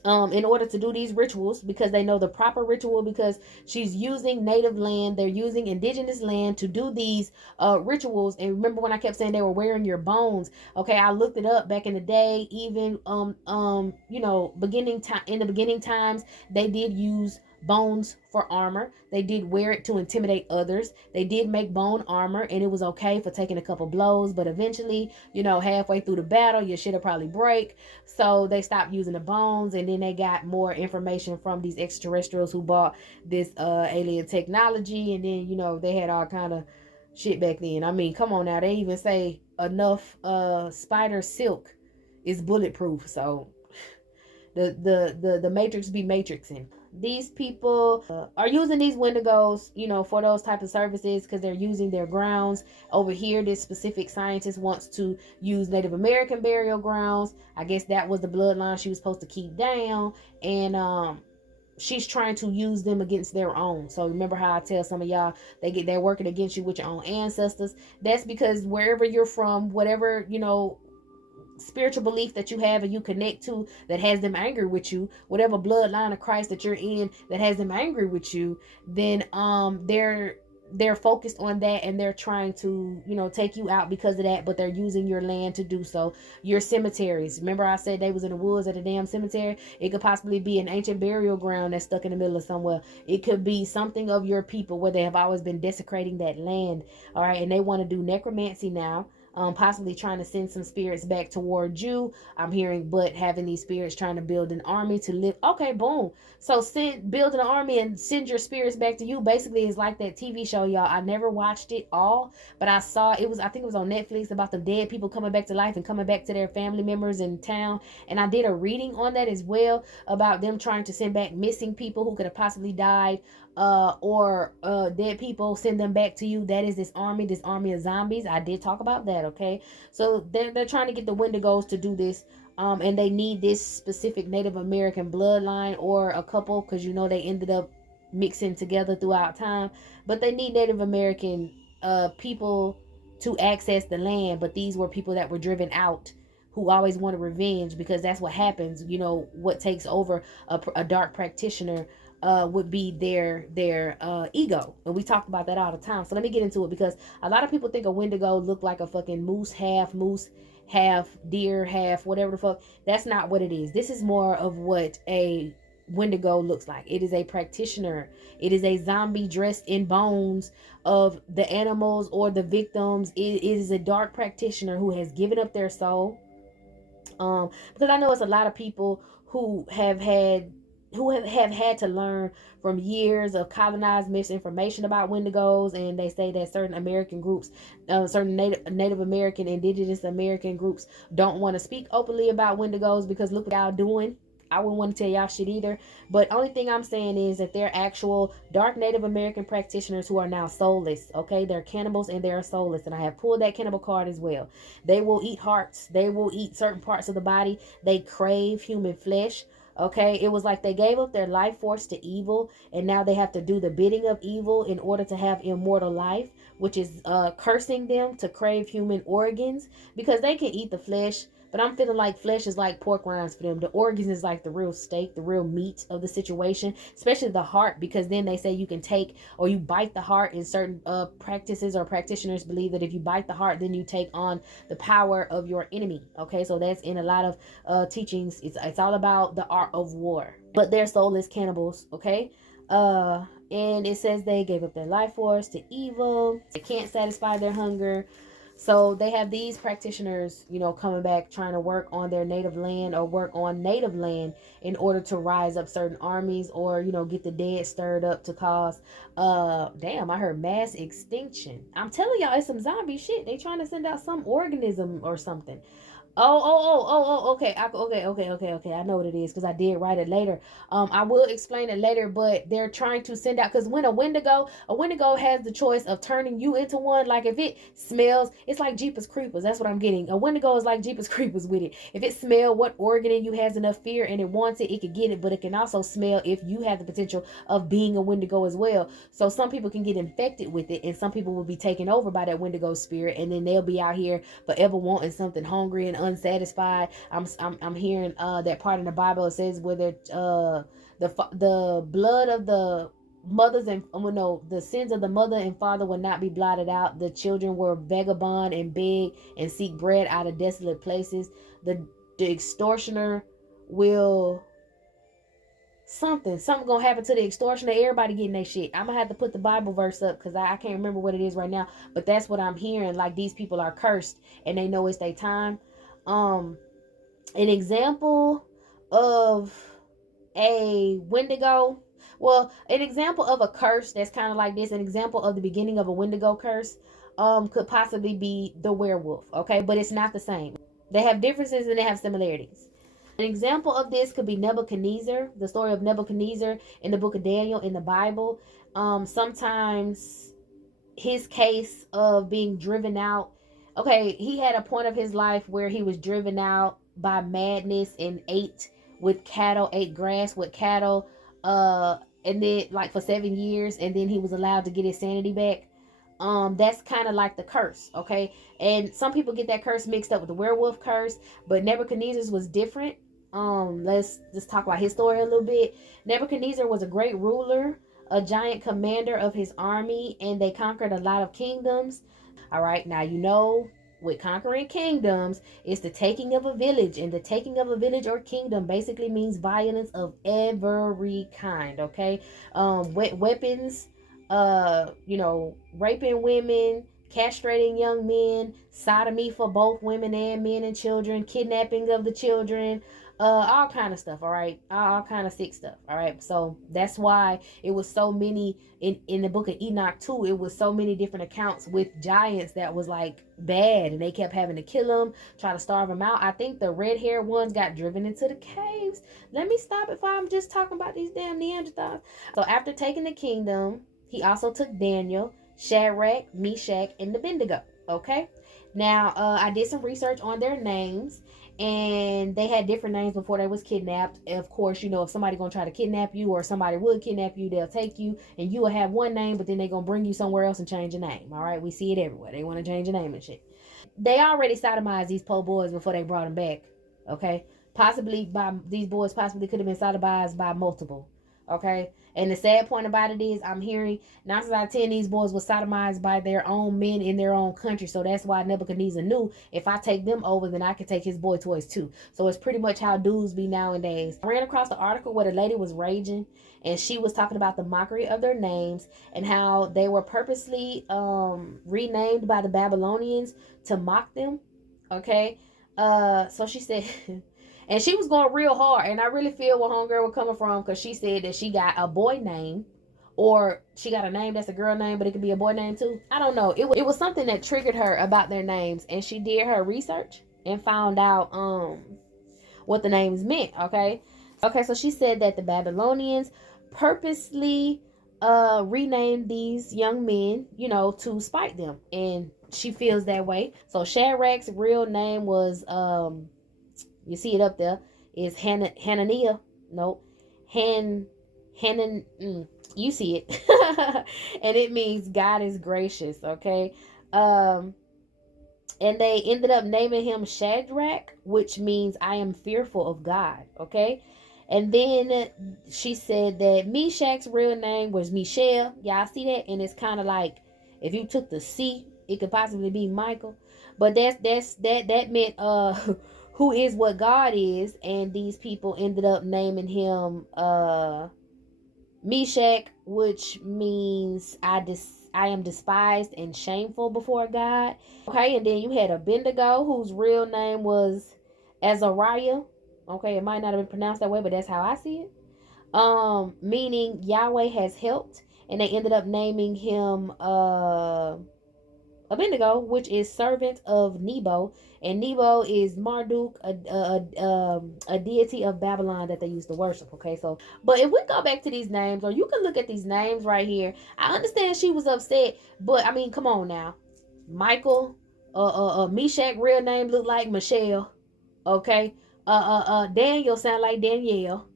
in order to do these rituals, because they know the proper ritual, because she's using native land, they're using indigenous land to do these rituals. And remember when I kept saying they were wearing your bones? Okay, I looked it up back in the day. Even beginning time, in the beginning times, they did use bones for armor. They did wear it to intimidate others. They did make bone armor, and it was okay for taking a couple blows, but eventually, halfway through the battle, your shit'll probably break. So they stopped using the bones, and then they got more information from these extraterrestrials who bought this alien technology, and then they had all kind of shit back then. I mean, come on now, they even say enough spider silk is bulletproof. So the matrix be matrixing. These people are using these wendigos, for those type of services, because they're using their grounds. Over here, this specific scientist wants to use Native American burial grounds. I guess that was the bloodline she was supposed to keep down. And she's trying to use them against their own. So remember how I tell some of y'all, they're working against you with your own ancestors. That's because wherever you're from, whatever spiritual belief that you have and you connect to that has them angry with you, whatever bloodline of Christ that you're in that has them angry with you, then they're focused on that, and they're trying to take you out because of that. But they're using your land to do so. Your cemeteries, remember I said they was in the woods at a damn cemetery? It could possibly be an ancient burial ground that's stuck in the middle of somewhere. It could be something of your people where they have always been desecrating that land. All right, and they want to do necromancy now. Possibly trying to send some spirits back towards you. I'm hearing, but having these spirits trying to build an army to live. Okay, boom. So build an army and send your spirits back to you. Basically, it's like that TV show, y'all. I never watched it all, but I saw it was. I think it was on Netflix, about the dead people coming back to life and coming back to their family members in town. And I did a reading on that as well, about them trying to send back missing people who could have possibly died, or dead people, send them back to you. That is this army of zombies. I did talk about that. Okay, so they're trying to get the Wendigos to do this, and they need this specific Native American bloodline or a couple, because they ended up mixing together throughout time. But they need Native American people to access the land. But these were people that were driven out, who always wanted revenge, because that's what happens. What takes over a dark practitioner would be their ego, and we talk about that all the time. So let me get into it, because a lot of people think a Wendigo look like a fucking moose, half deer, half whatever the fuck. That's not what it is. This is more of what a Wendigo looks like. It is a practitioner. It is a zombie dressed in bones of the animals or the victims. It is a dark practitioner who has given up their soul. Because I know it's a lot of people who have had to learn from years of colonized misinformation about Wendigos. And they say that certain American groups, certain Native American, indigenous American groups, don't want to speak openly about Wendigos, because look what y'all doing. I wouldn't want to tell y'all shit either. But only thing I'm saying is that they're actual dark Native American practitioners who are now soulless. Okay, they're cannibals and they're soulless. And I have pulled that cannibal card as well. They will eat hearts. They will eat certain parts of the body. They crave human flesh. Okay, it was like they gave up their life force to evil, and now they have to do the bidding of evil in order to have immortal life, which is cursing them to crave human organs, because they can eat the flesh. But I'm feeling like flesh is like pork rinds for them. The organs is like the real steak, the real meat of the situation, especially the heart, because then they say you can take, or you bite the heart. In certain practices or practitioners believe that if you bite the heart, then you take on the power of your enemy. Okay, so that's in a lot of teachings. It's all about the art of war. But they're soulless cannibals. Okay, and it says they gave up their life force to evil. They can't satisfy their hunger. So they have these practitioners, coming back, trying to work on their native land, or work on native land in order to rise up certain armies, or, get the dead stirred up to cause, damn, I heard mass extinction. I'm telling y'all, it's some zombie shit. They trying to send out some organism or something. Okay. Okay. I know what it is, because I did write it later. I will explain it later, but they're trying to send out, because when a Wendigo has the choice of turning you into one. Like if it smells, it's like Jeepers Creepers. That's what I'm getting. A Wendigo is like Jeepers Creepers with it. If it smell what organ in you has enough fear and it wants it, it can get it, but it can also smell if you have the potential of being a Wendigo as well. So some people can get infected with it, and some people will be taken over by that Wendigo spirit, and then they'll be out here forever wanting something, hungry and unsatisfied. I'm hearing that part in the Bible. It says where the blood of the mothers and no, the sins of the mother and father will not be blotted out. The children were vagabond and beg and seek bread out of desolate places. The extortioner will something gonna happen to the extortioner. Everybody getting their shit. I'm gonna have to put the Bible verse up because I can't remember what it is right now, but that's what I'm hearing. Like, these people are cursed and they know it's their time. An example of a Wendigo, well, an example of a curse that's kind of like this, an example of the beginning of a Wendigo curse could possibly be the werewolf. Okay, but it's not the same. They have differences and they have similarities. An example of this could be Nebuchadnezzar, the story of Nebuchadnezzar in the book of Daniel in the Bible. Sometimes his case of being driven out. Okay, he had a point of his life where he was driven out by madness and ate grass with cattle, and then like for 7 years, and then he was allowed to get his sanity back. That's kind of like the curse, okay? And some people get that curse mixed up with the werewolf curse, but Nebuchadnezzar's was different. Let's just talk about his story a little bit. Nebuchadnezzar was a great ruler, a giant commander of his army, and they conquered a lot of kingdoms. All right, now with conquering kingdoms, it's the taking of a village, and the taking of a village or kingdom basically means violence of every kind. Okay, weapons, raping women, castrating young men, sodomy for both women and men and children, kidnapping of the children, all kind of stuff. All right, all kind of sick stuff. All right, so that's why it was so many in the book of Enoch too. It was so many different accounts with giants that was like bad, and they kept having to kill them, try to starve them out. I think the red-haired ones got driven into the caves. Let me stop if I'm just talking about these damn Neanderthals. So after taking the kingdom, he also took Daniel, Shadrach, Meshach, and Abednego. Okay, now I did some research on their names, and they had different names before they was kidnapped. Of course, if somebody gonna try to kidnap you, or somebody would kidnap you, they'll take you and you will have one name, but then they gonna bring you somewhere else and change your name. All right, we see it everywhere. They want to change your name and shit. They already sodomized these poor boys before they brought them back. Okay, these boys possibly could have been sodomized by multiple. Okay, and the sad point about it is, I'm hearing 9 out of 10 these boys were sodomized by their own men in their own country. So that's why Nebuchadnezzar knew, if I take them over, then I can take his boy toys too. So it's pretty much how dudes be nowadays. I ran across the article where the lady was raging, and she was talking about the mockery of their names and how they were purposely renamed by the Babylonians to mock them. Okay, so she said. And she was going real hard. And I really feel where homegirl was coming from, because she said that she got a boy name, or she got a name that's a girl name, but it could be a boy name too. I don't know. It was something that triggered her about their names. And she did her research and found out what the names meant. Okay, so she said that the Babylonians purposely renamed these young men, to spite them. And she feels that way. So Shadrach's real name was you see it up there, is Hananiah. Nope. Hanan. You see it. And it means God is gracious. Okay. And they ended up naming him Shadrach, which means I am fearful of God. Okay. And then she said that Meshach's real name was Michelle. Y'all see that? And it's kind of like, if you took the C, it could possibly be Michael. But that meant who is what God is, and these people ended up naming him Meshach, which means I am despised and shameful before God. Okay, and then you had Abednego, whose real name was Azariah. Okay, it might not have been pronounced that way, but that's how I see it. Meaning Yahweh has helped, and they ended up naming him Abednego, which is servant of Nebo, and Nebo is Marduk, a deity of Babylon that they used to worship. Okay, so, but if we go back to these names, or you can look at these names right here, I understand she was upset, but I mean, come on now, Michael, Meshach real name look like Michelle. Okay, Daniel sound like Danielle.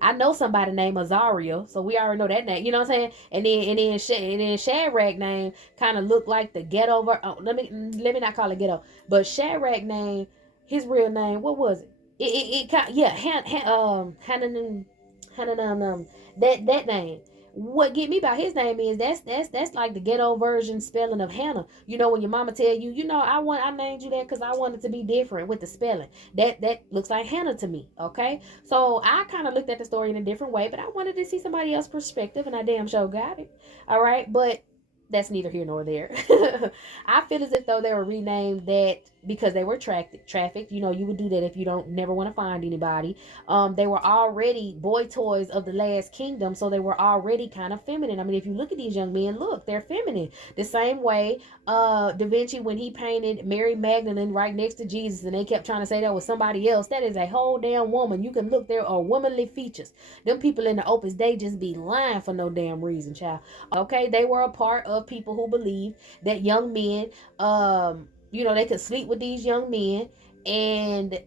I know somebody named Azaria, so we already know that name. You know what I'm saying? And then Shadrach name kind of looked like the ghetto. Let me not call it ghetto, but Shadrach name His real name, what was it? Yeah, Hanan, that name. What get me about his name is that's like the ghetto version spelling of Hannah. You know when your mama tell you, I named you that because I wanted to be different with the spelling. That looks like Hannah to me. Okay, so I kind of looked at the story in a different way, but I wanted to see somebody else's perspective, and I damn sure got it. All right, but that's neither here nor there. I feel as if though they were renamed that because they were trafficked. You would do that if you don't never want to find anybody. They were already boy toys of the last kingdom, so they were already kind of feminine. I mean, if you look at these young men, look, they're feminine. The same way Da Vinci, when he painted Mary Magdalene right next to Jesus, and they kept trying to say that was somebody else, that is a whole damn woman. You can look, there are womanly features. Them people in the Opus Dei just be lying for no damn reason, child. Okay, they were a part of people who believed that young men, they could sleep with these young men, and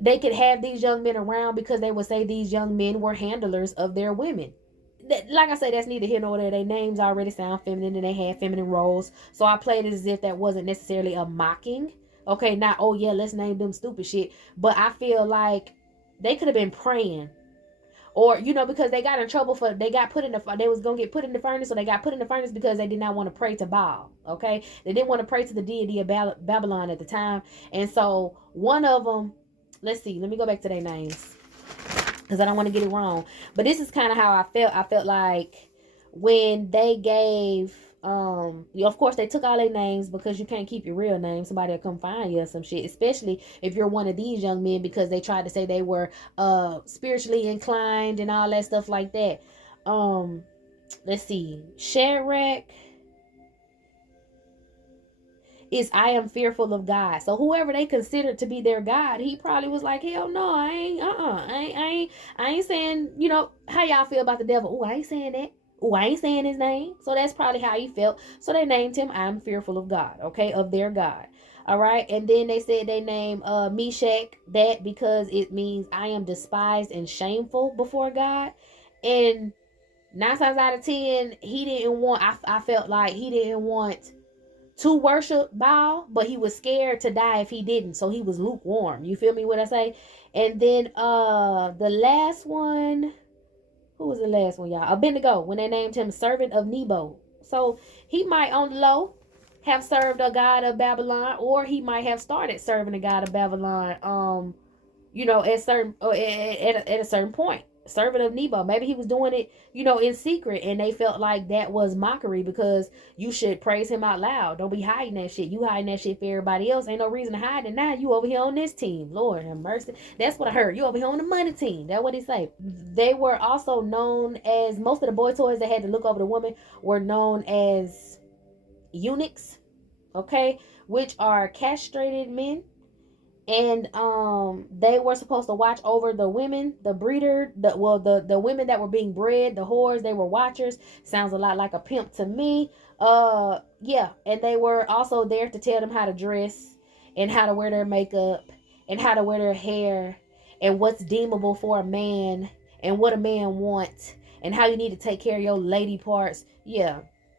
they could have these young men around because they would say these young men were handlers of their women. Like I said, that's neither here nor there. Their names already sound feminine and they had feminine roles. So I played it as if that wasn't necessarily a mocking. Okay, not, oh yeah, let's name them stupid shit. But I feel like they could have been praying, or because they got in trouble for, they was gonna get put in the furnace, so they got put in the furnace because they did not want to pray to Baal. Okay, they didn't want to pray to the deity of Babylon at the time. And so one of them, let's see, let me go back to their names because I don't want to get it wrong. But this is kind of how I felt like when they gave, of course they took all their names because you can't keep your real name. Somebody will come find you or some shit, especially if you're one of these young men, because they tried to say they were spiritually inclined and all that stuff like that. Let's see, Shadrach is I am fearful of God. So whoever they considered to be their God, he probably was like, hell no, I ain't, I ain't saying, how y'all feel about the devil? Oh, I ain't saying that. Oh, I ain't saying his name. So that's probably how he felt. So they named him I'm fearful of God, okay, of their God. All right. And then they said they named Meshach that because it means I am despised and shameful before God. And 9 times out of 10, he didn't want, I felt like he didn't want to worship Baal, but he was scared to die if he didn't. So he was lukewarm. You feel me what I say? And then the last one, who was the last one, y'all? Abednego, when they named him servant of Nebo. So he might on the low have served a god of Babylon, or he might have started serving a god of Babylon. At a certain point, servant of Nebo. Maybe he was doing it, in secret, and they felt like that was mockery because you should praise him out loud. Don't be hiding that shit. You hiding that shit for everybody else. Ain't no reason to hide it now. You over here on this team. Lord have mercy. That's what I heard. You over here on the money team. That's what he say. They were also known as, most of the boy toys that had to look over the woman were known as eunuchs, okay, which are castrated men. And they were supposed to watch over the women, the breeder, the women that were being bred, the whores. They were watchers. Sounds a lot like a pimp to me. Yeah, and they were also there to tell them how to dress and how to wear their makeup and how to wear their hair and what's deemable for a man and what a man wants and how you need to take care of your lady parts. Yeah,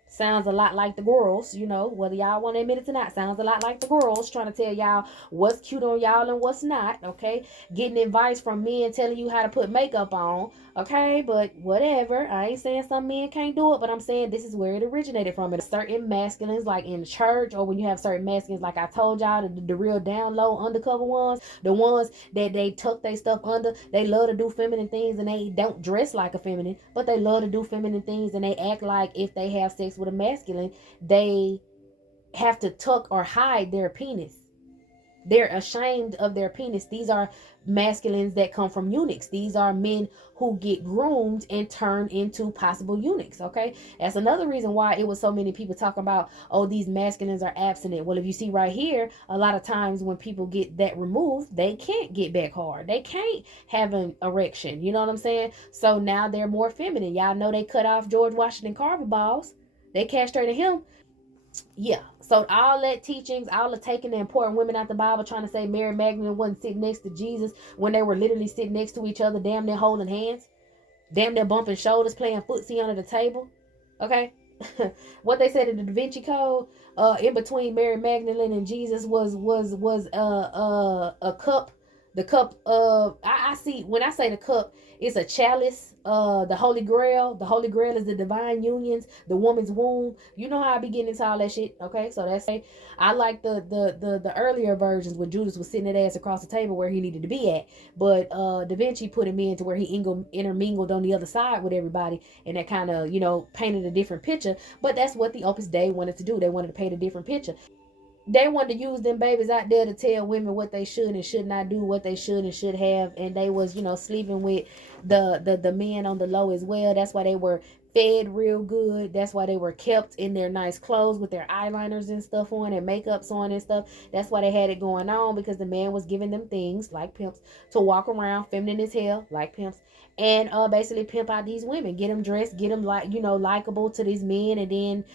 sounds a lot like the girls, whether y'all want to admit it or not. Sounds a lot like the girls trying to tell y'all what's cute on y'all and what's not, okay? Getting advice from men telling you how to put makeup on, okay? But whatever. I ain't saying some men can't do it, but I'm saying this is where it originated from. It certain masculines, like in church, or when you have certain masculines, like I told y'all, the real down low undercover ones, the ones that they tuck their stuff under, they love to do feminine things and they don't dress like a feminine, but they love to do feminine things and they act like if they have sex with a masculine, they have to tuck or hide their penis. They're ashamed of their penis. These are masculines that come from eunuchs. These are men who get groomed and turn into possible eunuchs, okay? That's another reason why it was so many people talking about, oh, these masculines are abstinent. Well, if you see right here, a lot of times when people get that removed, they can't get back hard. They can't have an erection. You know what I'm saying? So now they're more feminine. Y'all know they cut off George Washington Carver balls. They castrated him. Yeah, so all that teachings, all the taking the important women out the Bible, trying to say Mary Magdalene wasn't sitting next to Jesus when they were literally sitting next to each other, damn near holding hands, damn near bumping shoulders, playing footsie under the table. Okay, what they said in the Da Vinci Code, in between Mary Magdalene and Jesus was a cup. The cup of I see when I say the cup, it's a chalice. The Holy Grail. The Holy Grail is the divine unions, the woman's womb. You know how I be getting into all that shit. Okay, so that's I like the earlier versions when Judas was sitting that ass across the table where he needed to be at. But Da Vinci put him in to where he intermingled on the other side with everybody, and that kind of painted a different picture. But that's what the Opus Dei wanted to do. They wanted to paint a different picture. They wanted to use them babies out there to tell women what they should and should not do, what they should and should have, and they was sleeping with the men on the low as well. That's why they were fed real good. That's why they were kept in their nice clothes with their eyeliners and stuff on and makeups on and stuff. That's why they had it going on, because the man was giving them things like pimps to walk around feminine as hell like pimps, and basically pimp out these women, get them dressed, get them likable to these men, and then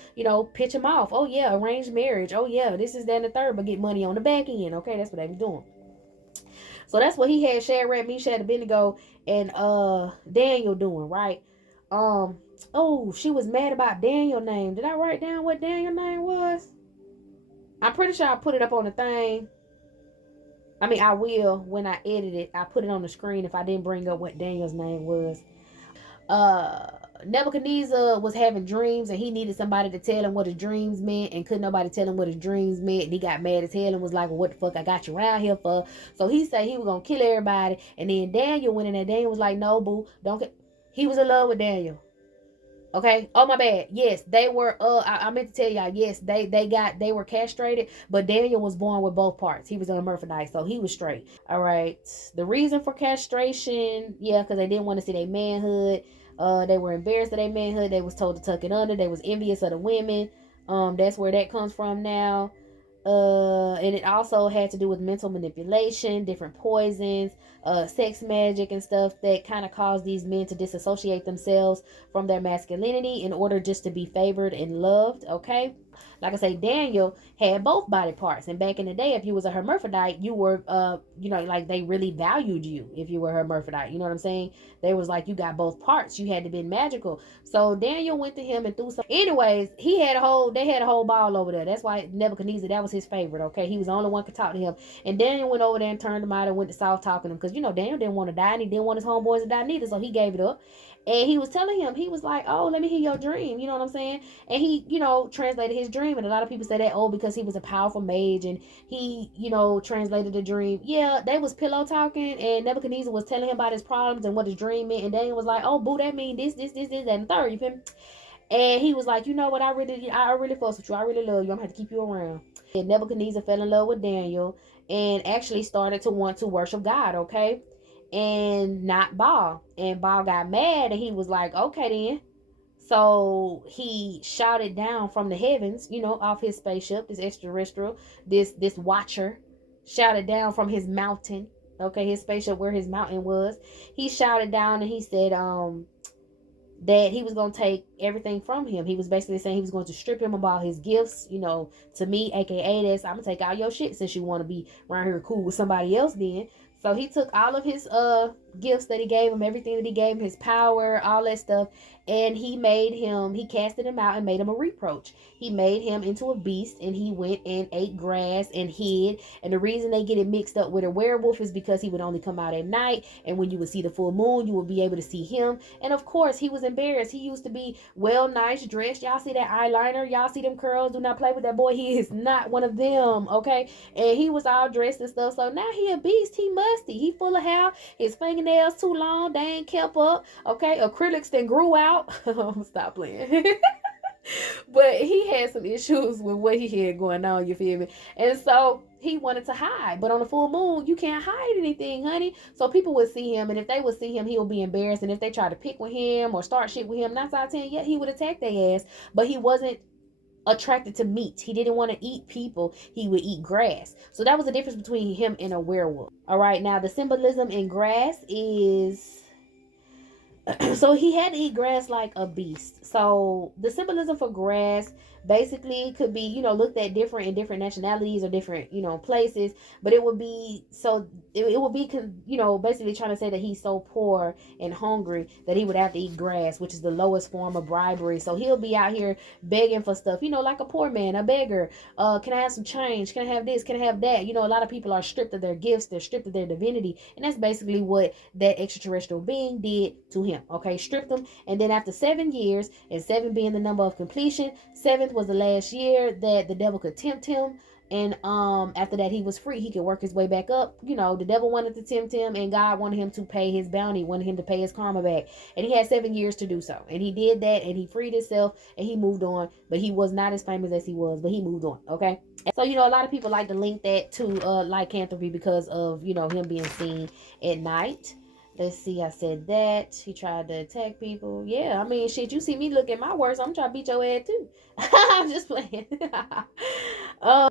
pitch them off. Oh yeah, arranged marriage. Oh yeah, this is that and the third, but get money on the back end. Okay, that's what they was doing. So that's what he had Shadrach, Meshach, Abednego, and Daniel doing, right? Oh, she was mad about Daniel's name. Did I write down what Daniel's name was? I'm pretty sure I put it up on the thing. I mean, I will when I edit it. I put it on the screen if I didn't bring up what Daniel's name was. uh Nebuchadnezzar was having dreams, and he needed somebody to tell him what his dreams meant, and couldn't nobody tell him what his dreams meant, and he got mad as hell and was like, well, what the fuck I got you around here for? So he said he was gonna kill everybody, and then Daniel went in there. Daniel was like, no boo, don't. He was in love with Daniel. Okay. Oh my bad. Yes, they were. I meant to tell y'all. Yes, they were castrated, but Daniel was born with both parts. He was an hermaphrodite, so he was straight. All right. The reason for castration, yeah, because they didn't want to see their manhood. They were embarrassed of their manhood. They was told to tuck it under. They was envious of the women. That's where that comes from now. And it also had to do with mental manipulation, different poisons, sex magic and stuff that kind of caused these men to disassociate themselves from their masculinity in order just to be favored and loved. Okay, like I say, Daniel had both body parts, and back in the day, if you was a hermaphrodite, you were like they really valued you if you were a hermaphrodite. You know what I'm saying? They was like, you got both parts, you had to be magical. So Daniel went to him and threw some. Anyways, they had a whole ball over there. That's why Nebuchadnezzar, that was his favorite. Okay, he was the only one could talk to him. And Daniel went over there and turned him out and went to South talking to him, because Daniel didn't want to die, and he didn't want his homeboys to die neither. So he gave it up. And he was telling him, he was like, oh, let me hear your dream. You know what I'm saying? And he, translated his dream. And a lot of people say that, oh, because he was a powerful mage and he, translated the dream. Yeah, they was pillow talking, and Nebuchadnezzar was telling him about his problems and what his dream meant. And Daniel was like, oh, boo, that mean this, that, and the third. You feel me? And he was like, you know what? I really fuss with you. I really love you. I'm gonna have to keep you around. And Nebuchadnezzar fell in love with Daniel and actually started to want to worship God. Okay, and not Baal. And Baal got mad, and he was like, okay then. So he shouted down from the heavens, off his spaceship, this extraterrestrial, this watcher, shouted down from his mountain. Okay, his spaceship where his mountain was. He shouted down and he said, that he was going to take everything from him. He was basically saying he was going to strip him of all his gifts, to me, aka this, I'm going to take all your shit since you want to be around here cool with somebody else then. So he took all of his gifts that he gave him, everything that he gave him, his power, all that stuff, and he casted him out and made him a reproach. He made him into a beast, and he went and ate grass and hid. And the reason they get it mixed up with a werewolf is because he would only come out at night, and when you would see the full moon, you would be able to see him. And of course, he was embarrassed. He used to be well, nice dressed. Y'all see that eyeliner? Y'all see them curls? Do not play with that boy. He is not one of them, okay? And he was all dressed and stuff. So now he a beast. He musty. He full of hair. His fingernails too long. They ain't kept up, okay? Acrylics then grew out. Stop playing. But he had some issues with what he had going on, you feel me? And so he wanted to hide. But on the full moon, you can't hide anything, honey. So people would see him, and if they would see him, he would be embarrassed. And if they tried to pick with him or start shit with him, 9 out of 10, yeah, he would attack their ass. But he wasn't attracted to meat. He didn't want to eat people. He would eat grass. So that was the difference between him and a werewolf. All right, now the symbolism in grass is so he had to eat grass like a beast. So the symbolism for grass basically it could be, looked at different in different nationalities or different, places, but it would be so it would be, basically trying to say that he's so poor and hungry that he would have to eat grass, which is the lowest form of bribery. So he'll be out here begging for stuff, like a poor man, a beggar. Can I have some change? Can I have this? Can I have that? A lot of people are stripped of their gifts, they're stripped of their divinity, and that's basically what that extraterrestrial being did to him. Okay, stripped him, and then after 7 years, and seven being the number of completion, seventh was the last year that the devil could tempt him. And after that, he was free. He could work his way back up. The devil wanted to tempt him, and God wanted him to pay his bounty, wanted him to pay his karma back. And he had 7 years to do so. And he did that, and he freed himself, and he moved on. But he was not as famous as he was, but he moved on. Okay. So, a lot of people like to link that to lycanthropy because of, him being seen at night. Let's see, I said that. He tried to attack people. Yeah, I mean, shit, you see me look at my worst, I'm trying to beat your ass too. I'm just playing.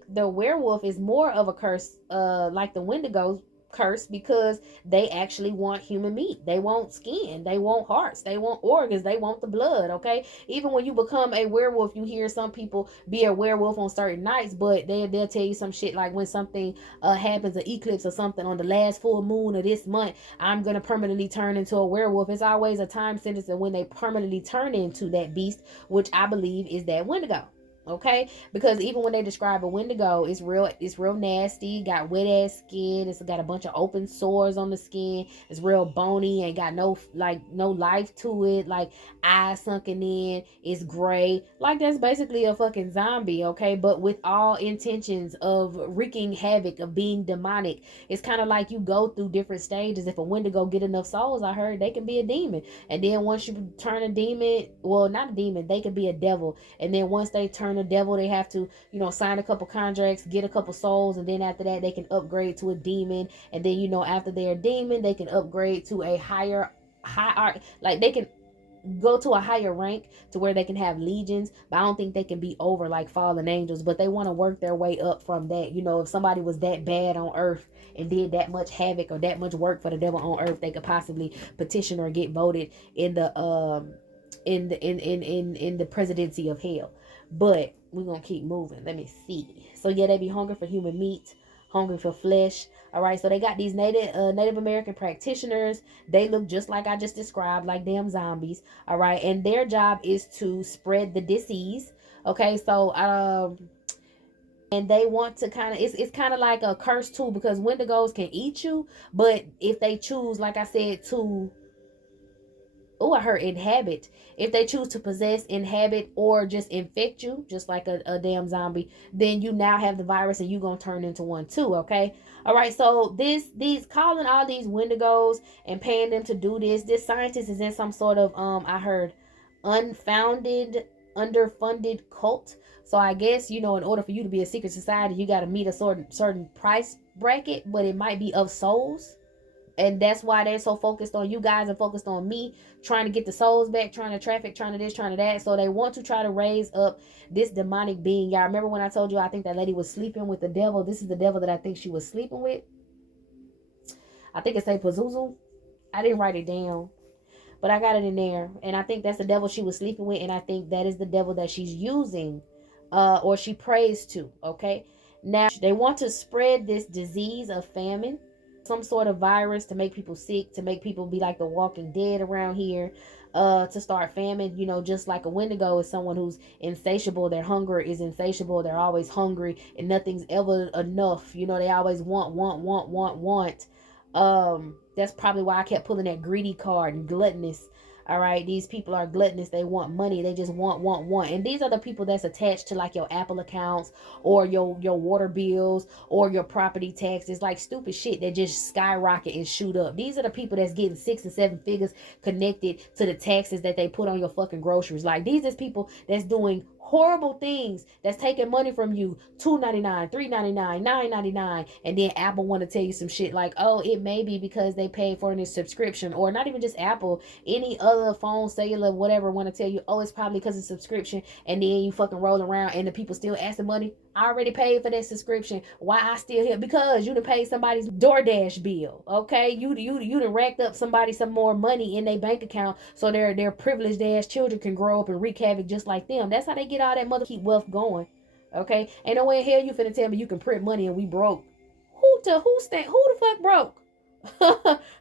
The werewolf is more of a curse, like the Wendigo curse, because they actually want human meat. They want skin. They want hearts. They want organs. They want the blood, okay? Even when you become a werewolf, you hear some people be a werewolf on certain nights, but they'll tell you some shit like when something happens, an eclipse or something on the last full moon of this month, I'm going to permanently turn into a werewolf. It's always a time sentence of when they permanently turn into that beast, which I believe is that Wendigo. Okay, because even when they describe a Wendigo, it's real nasty, got wet ass skin, it's got a bunch of open sores on the skin, it's real bony, ain't got no life to it, like eyes sunken in, it's gray, like that's basically a fucking zombie. Okay, but with all intentions of wreaking havoc, of being demonic. It's kind of like you go through different stages. If a Wendigo get enough souls, I heard they can be a demon, and then once you turn a demon, well, not a demon, they could be a devil, and then once they turn a devil, they have to, sign a couple contracts, get a couple souls, and then after that they can upgrade to a demon, and then after they're a demon, they can upgrade to a higher like they can go to a higher rank to where they can have legions, but I don't think they can be over like fallen angels, but they want to work their way up from that. If somebody was that bad on earth and did that much havoc or that much work for the devil on earth, they could possibly petition or get voted in the in the presidency of hell. But we're gonna keep moving. Let me see. So yeah, they be hungry for human meat, hungry for flesh. All right, so they got these Native American practitioners. They look just like I just described, like damn zombies. All right, and their job is to spread the disease. Okay, so and they want to kind of, it's kind of like a curse too, because Wendigos can eat you, but if they choose, like I said, to I heard inhabit. If they choose to possess, inhabit, or just infect you, just like a damn zombie, then you now have the virus and you gonna turn into one too, okay? All right, so these calling all these Wendigos and paying them to do this scientist is in some sort of, I heard, unfounded, underfunded cult. So I guess, in order for you to be a secret society, you got to meet a certain price bracket, but it might be of souls, and that's why they're so focused on you guys and focused on me, trying to get the souls back, trying to traffic, trying to this, trying to that. So they want to try to raise up this demonic being. Y'all remember when I told you I think that lady was sleeping with the devil? This is the devil that I think she was sleeping with. I think it's a Pazuzu. I didn't write it down, but I got it in there, and I think that's the devil she was sleeping with, and I think that is the devil that she's using, or she prays to. Okay, now they want to spread this disease of famine, some sort of virus, to make people sick, to make people be like the Walking Dead around here, to start famine. Just like a Wendigo is someone who's insatiable. Their hunger is insatiable. They're always hungry, and nothing's ever enough. They always want. That's probably why I kept pulling that greedy card and gluttonous. All right, these people are gluttonous. They want money. They just want. And these are the people that's attached to like your Apple accounts, or your water bills, or your property taxes, like stupid shit that just skyrocket and shoot up. These are the people that's getting 6 and 7 figures connected to the taxes that they put on your fucking groceries. Like, these is people that's doing horrible things, that's taking money from you, $2.99, $3.99, $9.99, and then Apple want to tell you some shit like, oh, it may be because they paid for this subscription. Or not even just Apple, any other phone, cellular, whatever, want to tell you, oh, it's probably because of subscription, and then you fucking roll around and the people still asking money. I already paid for that subscription. Why I still here? Because you done paid somebody's DoorDash bill. Okay, you done racked up somebody some more money in their bank account so their privileged ass children can grow up and wreak havoc just like them. That's how they get all that mother keep wealth going. Okay, ain't no way in hell you finna tell me you can print money and we broke. Who the fuck broke?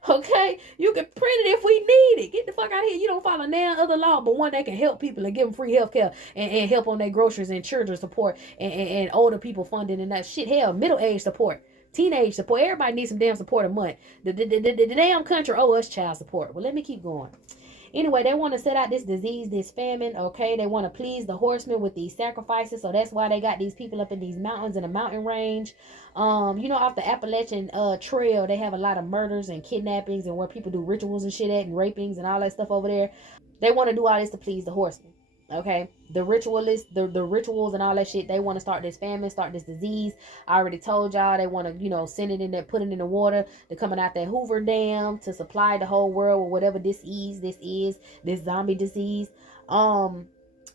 Okay, you can print it if we need it. Get the fuck out of here. You don't follow now other law, but one that can help people and give them free health care and help on their groceries and children support and older people funding and that shit. Hell, middle age support, teenage support. Everybody needs some damn support a month. The damn country owe us child support. Well, let me keep going. Anyway, they want to set out this disease, this famine, okay? They want to please the horsemen with these sacrifices. So that's why they got these people up in these mountains in a mountain range. Off the Appalachian Trail, they have a lot of murders and kidnappings and where people do rituals and shit at and rapings and all that stuff over there. They want to do all this to please the horsemen. Okay, the ritualists, the rituals and all that shit. They want to start this famine, start this disease. I already told y'all they want to, send it in there, put it in the water. They're coming out that Hoover Dam to supply the whole world with whatever this zombie disease.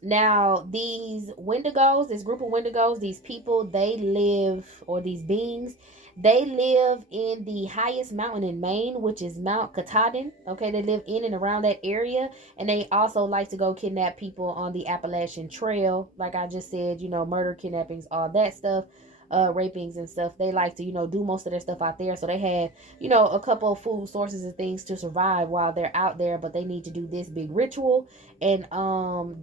Now these Wendigos, this group of Wendigos, these people, they live, or these beings, they live in the highest mountain in Maine, which is Mount Katahdin. Okay, they live in and around that area, and they also like to go kidnap people on the Appalachian Trail. Like I just said, murder, kidnappings, all that stuff, rapings and stuff. They like to, do most of their stuff out there. So they have, a couple of food sources and things to survive while they're out there, but they need to do this big ritual, and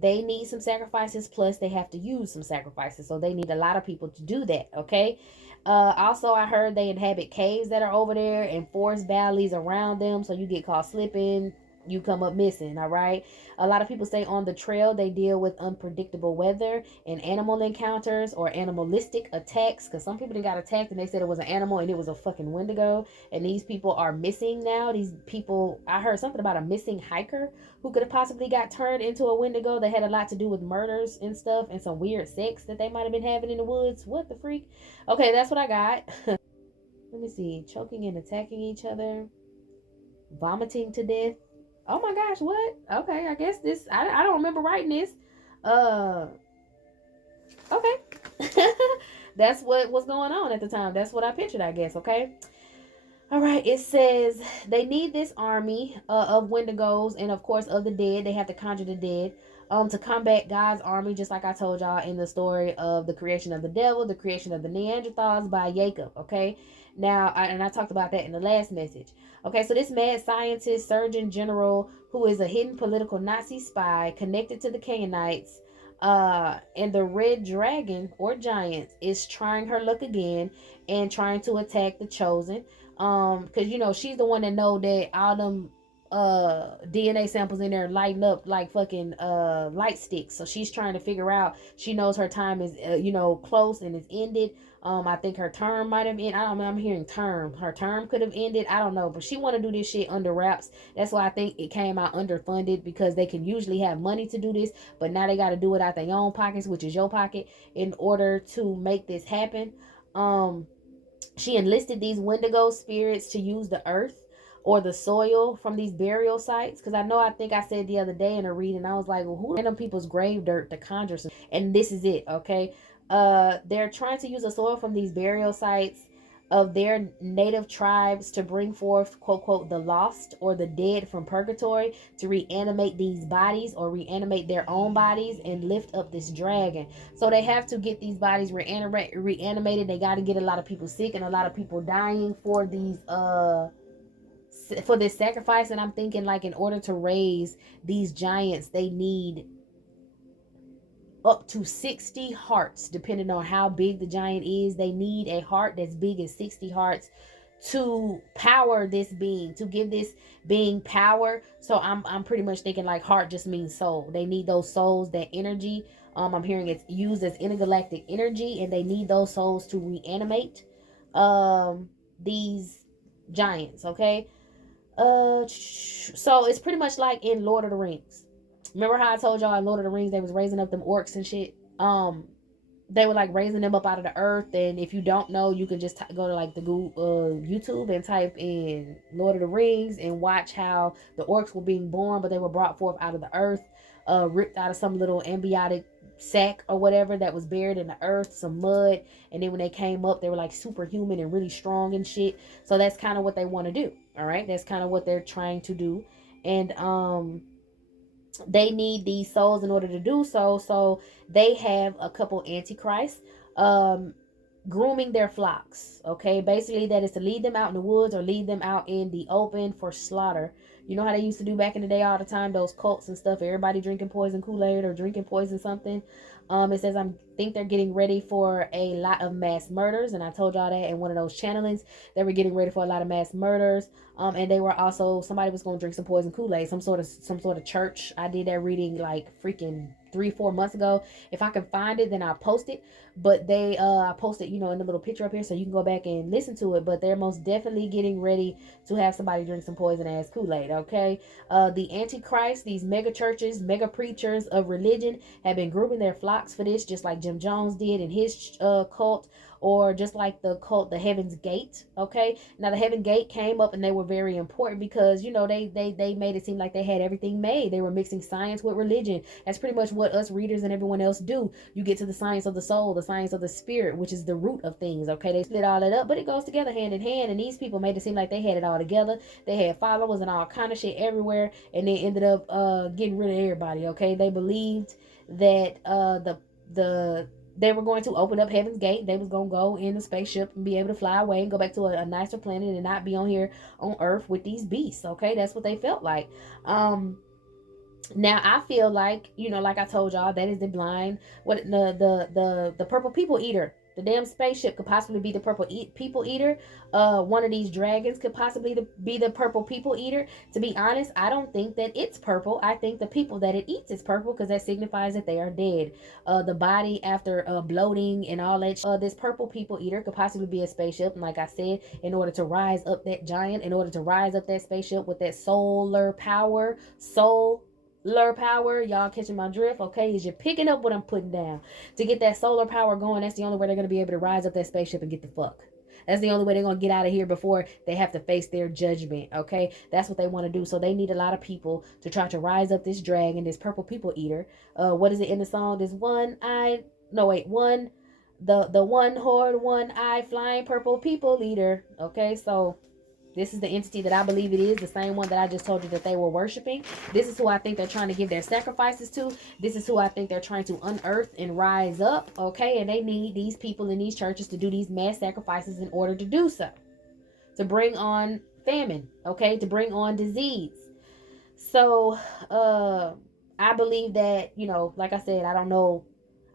they need some sacrifices. Plus, they have to use some sacrifices, so they need a lot of people to do that. Okay. Also, I heard they inhabit caves that are over there and forest valleys around them. So you get caught slipping, you come up missing. All right. A lot of people say on the trail they deal with unpredictable weather and animal encounters or animalistic attacks. Because some people got attacked and they said it was an animal and it was a fucking Wendigo. And these people are missing now. These people, I heard something about a missing hiker who could have possibly got turned into a Wendigo that had a lot to do with murders and stuff and some weird sex that they might have been having in the woods. What the freak? Okay, that's what I got. Let me see. Choking and attacking each other. Vomiting to death. Oh my gosh, what? Okay, I guess this, I don't remember writing this. Uh, okay. That's what was going on at the time. That's what I pictured, I guess, okay? All right, it says they need this army of Wendigos and, of course, of the dead. They have to conjure the dead to combat God's army, just like I told y'all in the story of the creation of the devil, the creation of the Neanderthals by Jacob, okay? Now, I talked about that in the last message. Okay, so this mad scientist, surgeon general, who is a hidden political Nazi spy connected to the Canaanites, and the red dragon or giant is trying her luck again and trying to attack the chosen. Because she's the one that know that all them DNA samples in there lighting up like fucking light sticks. So she's trying to figure out. She knows her time is close and is ended. I think her term might have ended. I don't know. I'm hearing term. Her term could have ended. I don't know, but she want to do this shit under wraps. That's why I think it came out underfunded, because they can usually have money to do this, but now they got to do it out their own pockets, which is your pocket, in order to make this happen. She enlisted these Wendigo spirits to use the earth or the soil from these burial sites. Because I think I said the other day in a reading, I was like, well, who random people's grave dirt to conjure some? And this is it, okay? They're trying to use the soil from these burial sites of their native tribes to bring forth, quote, quote, the lost or the dead from purgatory, to reanimate these bodies or reanimate their own bodies and lift up this dragon. So they have to get these bodies reanimated. They got to get a lot of people sick and a lot of people dying for these for this sacrifice. And I'm thinking, like, in order to raise these giants, they need up to 60 hearts, depending on how big the giant is. They need a heart that's big as 60 hearts to power this being, to give this being power. So I'm pretty much thinking like heart just means soul. They need those souls, that energy. I'm hearing it's used as intergalactic energy, and they need those souls to reanimate these giants. Okay. So it's pretty much like in Lord of the Rings. Remember how I told y'all in Lord of the Rings they was raising up them orcs and shit? They were like raising them up out of the earth. And if you don't know, you can just go to like the Google, YouTube, and type in Lord of the Rings and watch how the orcs were being born, but they were brought forth out of the earth, ripped out of some little ambiotic sack or whatever that was buried in the earth, some mud, and then when they came up, they were like superhuman and really strong and shit. So that's kind of what they want to do. All right, that's kind of what they're trying to do, and they need these souls in order to do so. So they have a couple antichrists um grooming their flocks. Okay, basically that is to lead them out in the woods or lead them out in the open for slaughter. You know how they used to do back in the day all the time, those cults and stuff, everybody drinking poison Kool-Aid or drinking poison something. It says I think they're getting ready for a lot of mass murders, and I told y'all that in one of those channelings. They were getting ready for a lot of mass murders. And they were also, somebody was going to drink some poison Kool-Aid, some sort of church. I did that reading like freaking 3-4 months ago. If I can find it, then I'll post it. But they I posted, in the little picture up here, so you can go back and listen to it. But they're most definitely getting ready to have somebody drink some poison ass Kool-Aid. Okay, the Antichrist, these mega churches, mega preachers of religion have been grouping their flocks for this, just like Jim Jones did in his cult, or just like the cult, the Heaven's Gate. Okay, now the Heaven Gate came up and they were very important because they made it seem like they had everything made. They were mixing science with religion. That's pretty much what us readers and everyone else do. You get to the science of the soul, the science of the spirit, which is the root of things. Okay, they split all that up, but it goes together hand in hand. And these people made it seem like they had it all together. They had followers and all kind of shit everywhere, and they ended up getting rid of everybody. Okay, they believed that they were going to open up Heaven's Gate. They was going to go in a spaceship and be able to fly away and go back to a nicer planet and not be on here on Earth with these beasts. Okay, that's what they felt like. Now I feel like, like I told y'all, that is the blind, what the purple people eater. The damn spaceship could possibly be the purple people eater. One of these dragons could possibly be the purple people eater. To be honest, I don't think that it's purple. I think the people that it eats is purple because that signifies that they are dead. The body after bloating and all that. This purple people eater could possibly be a spaceship. And like I said, in order to rise up that giant, in order to rise up that spaceship with that solar power, y'all catching my drift? Okay, is you picking up what I'm putting down? To get that solar power going, that's the only way they're going to be able to rise up that spaceship and get the fuck. That's the only way they're going to get out of here before they have to face their judgment. Okay, that's what they want to do. So they need a lot of people to try to rise up this dragon, this purple people eater. What is it in the song? This the one horde, one eye flying purple people eater. Okay, so this is the entity that I believe it is, the same one that I just told you that they were worshiping. This is who I think they're trying to give their sacrifices to. This is who I think they're trying to unearth and rise up, okay? And they need these people in these churches to do these mass sacrifices in order to do so. To bring on famine, okay? To bring on disease. So, I believe that, like I said, I don't know.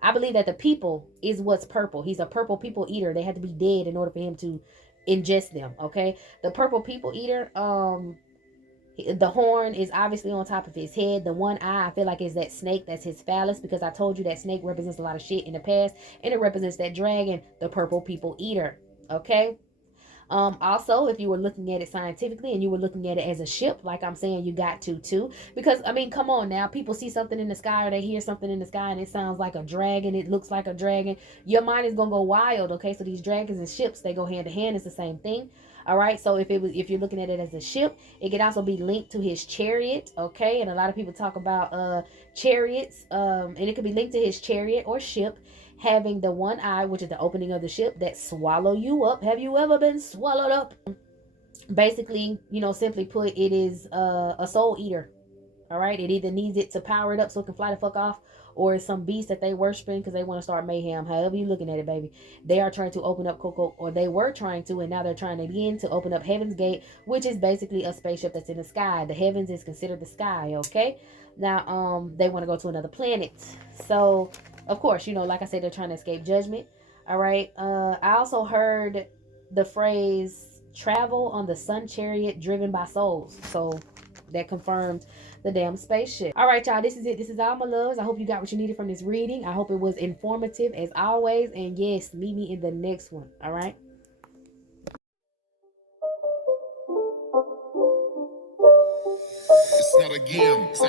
I believe that the people is what's purple. He's a purple people eater. They had to be dead in order for him to ingest them. Okay, the purple people eater, the horn is obviously on top of his head. The one eye, I feel like, is that snake. That's his phallus, because I told you that snake represents a lot of shit in the past, and it represents that dragon, the purple people eater. Okay, also, if you were looking at it scientifically and you were looking at it as a ship, like I'm saying, you got to too. Because, I mean, come on now. People see something in the sky or they hear something in the sky and it sounds like a dragon. It looks like a dragon. Your mind is going to go wild, okay? So these dragons and ships, they go hand to hand. It's the same thing. All right, so if you're looking at it as a ship, it could also be linked to his chariot, okay? And a lot of people talk about chariots, and it could be linked to his chariot or ship, having the one eye, which is the opening of the ship, that swallow you up. Have you ever been swallowed up? Basically, simply put, it is a soul eater. All right, it either needs it to power it up so it can fly the fuck off, or it's some beast that they worshiping because they want to start mayhem. However you looking at it, baby, they are trying to open up Coco, or they were trying to, and now they're trying again to open up Heaven's Gate, which is basically a spaceship that's in the sky. The heavens is considered the sky. Okay, now they want to go to another planet. So of course, like I said, they're trying to escape judgment. All right. I also heard the phrase "travel on the sun chariot driven by souls." So that confirmed the damn spaceship. All right, y'all, this is it. This is all, my loves. I hope you got what you needed from this reading. I hope it was informative as always. And yes, meet me in the next one. All right. It's not a game, it's a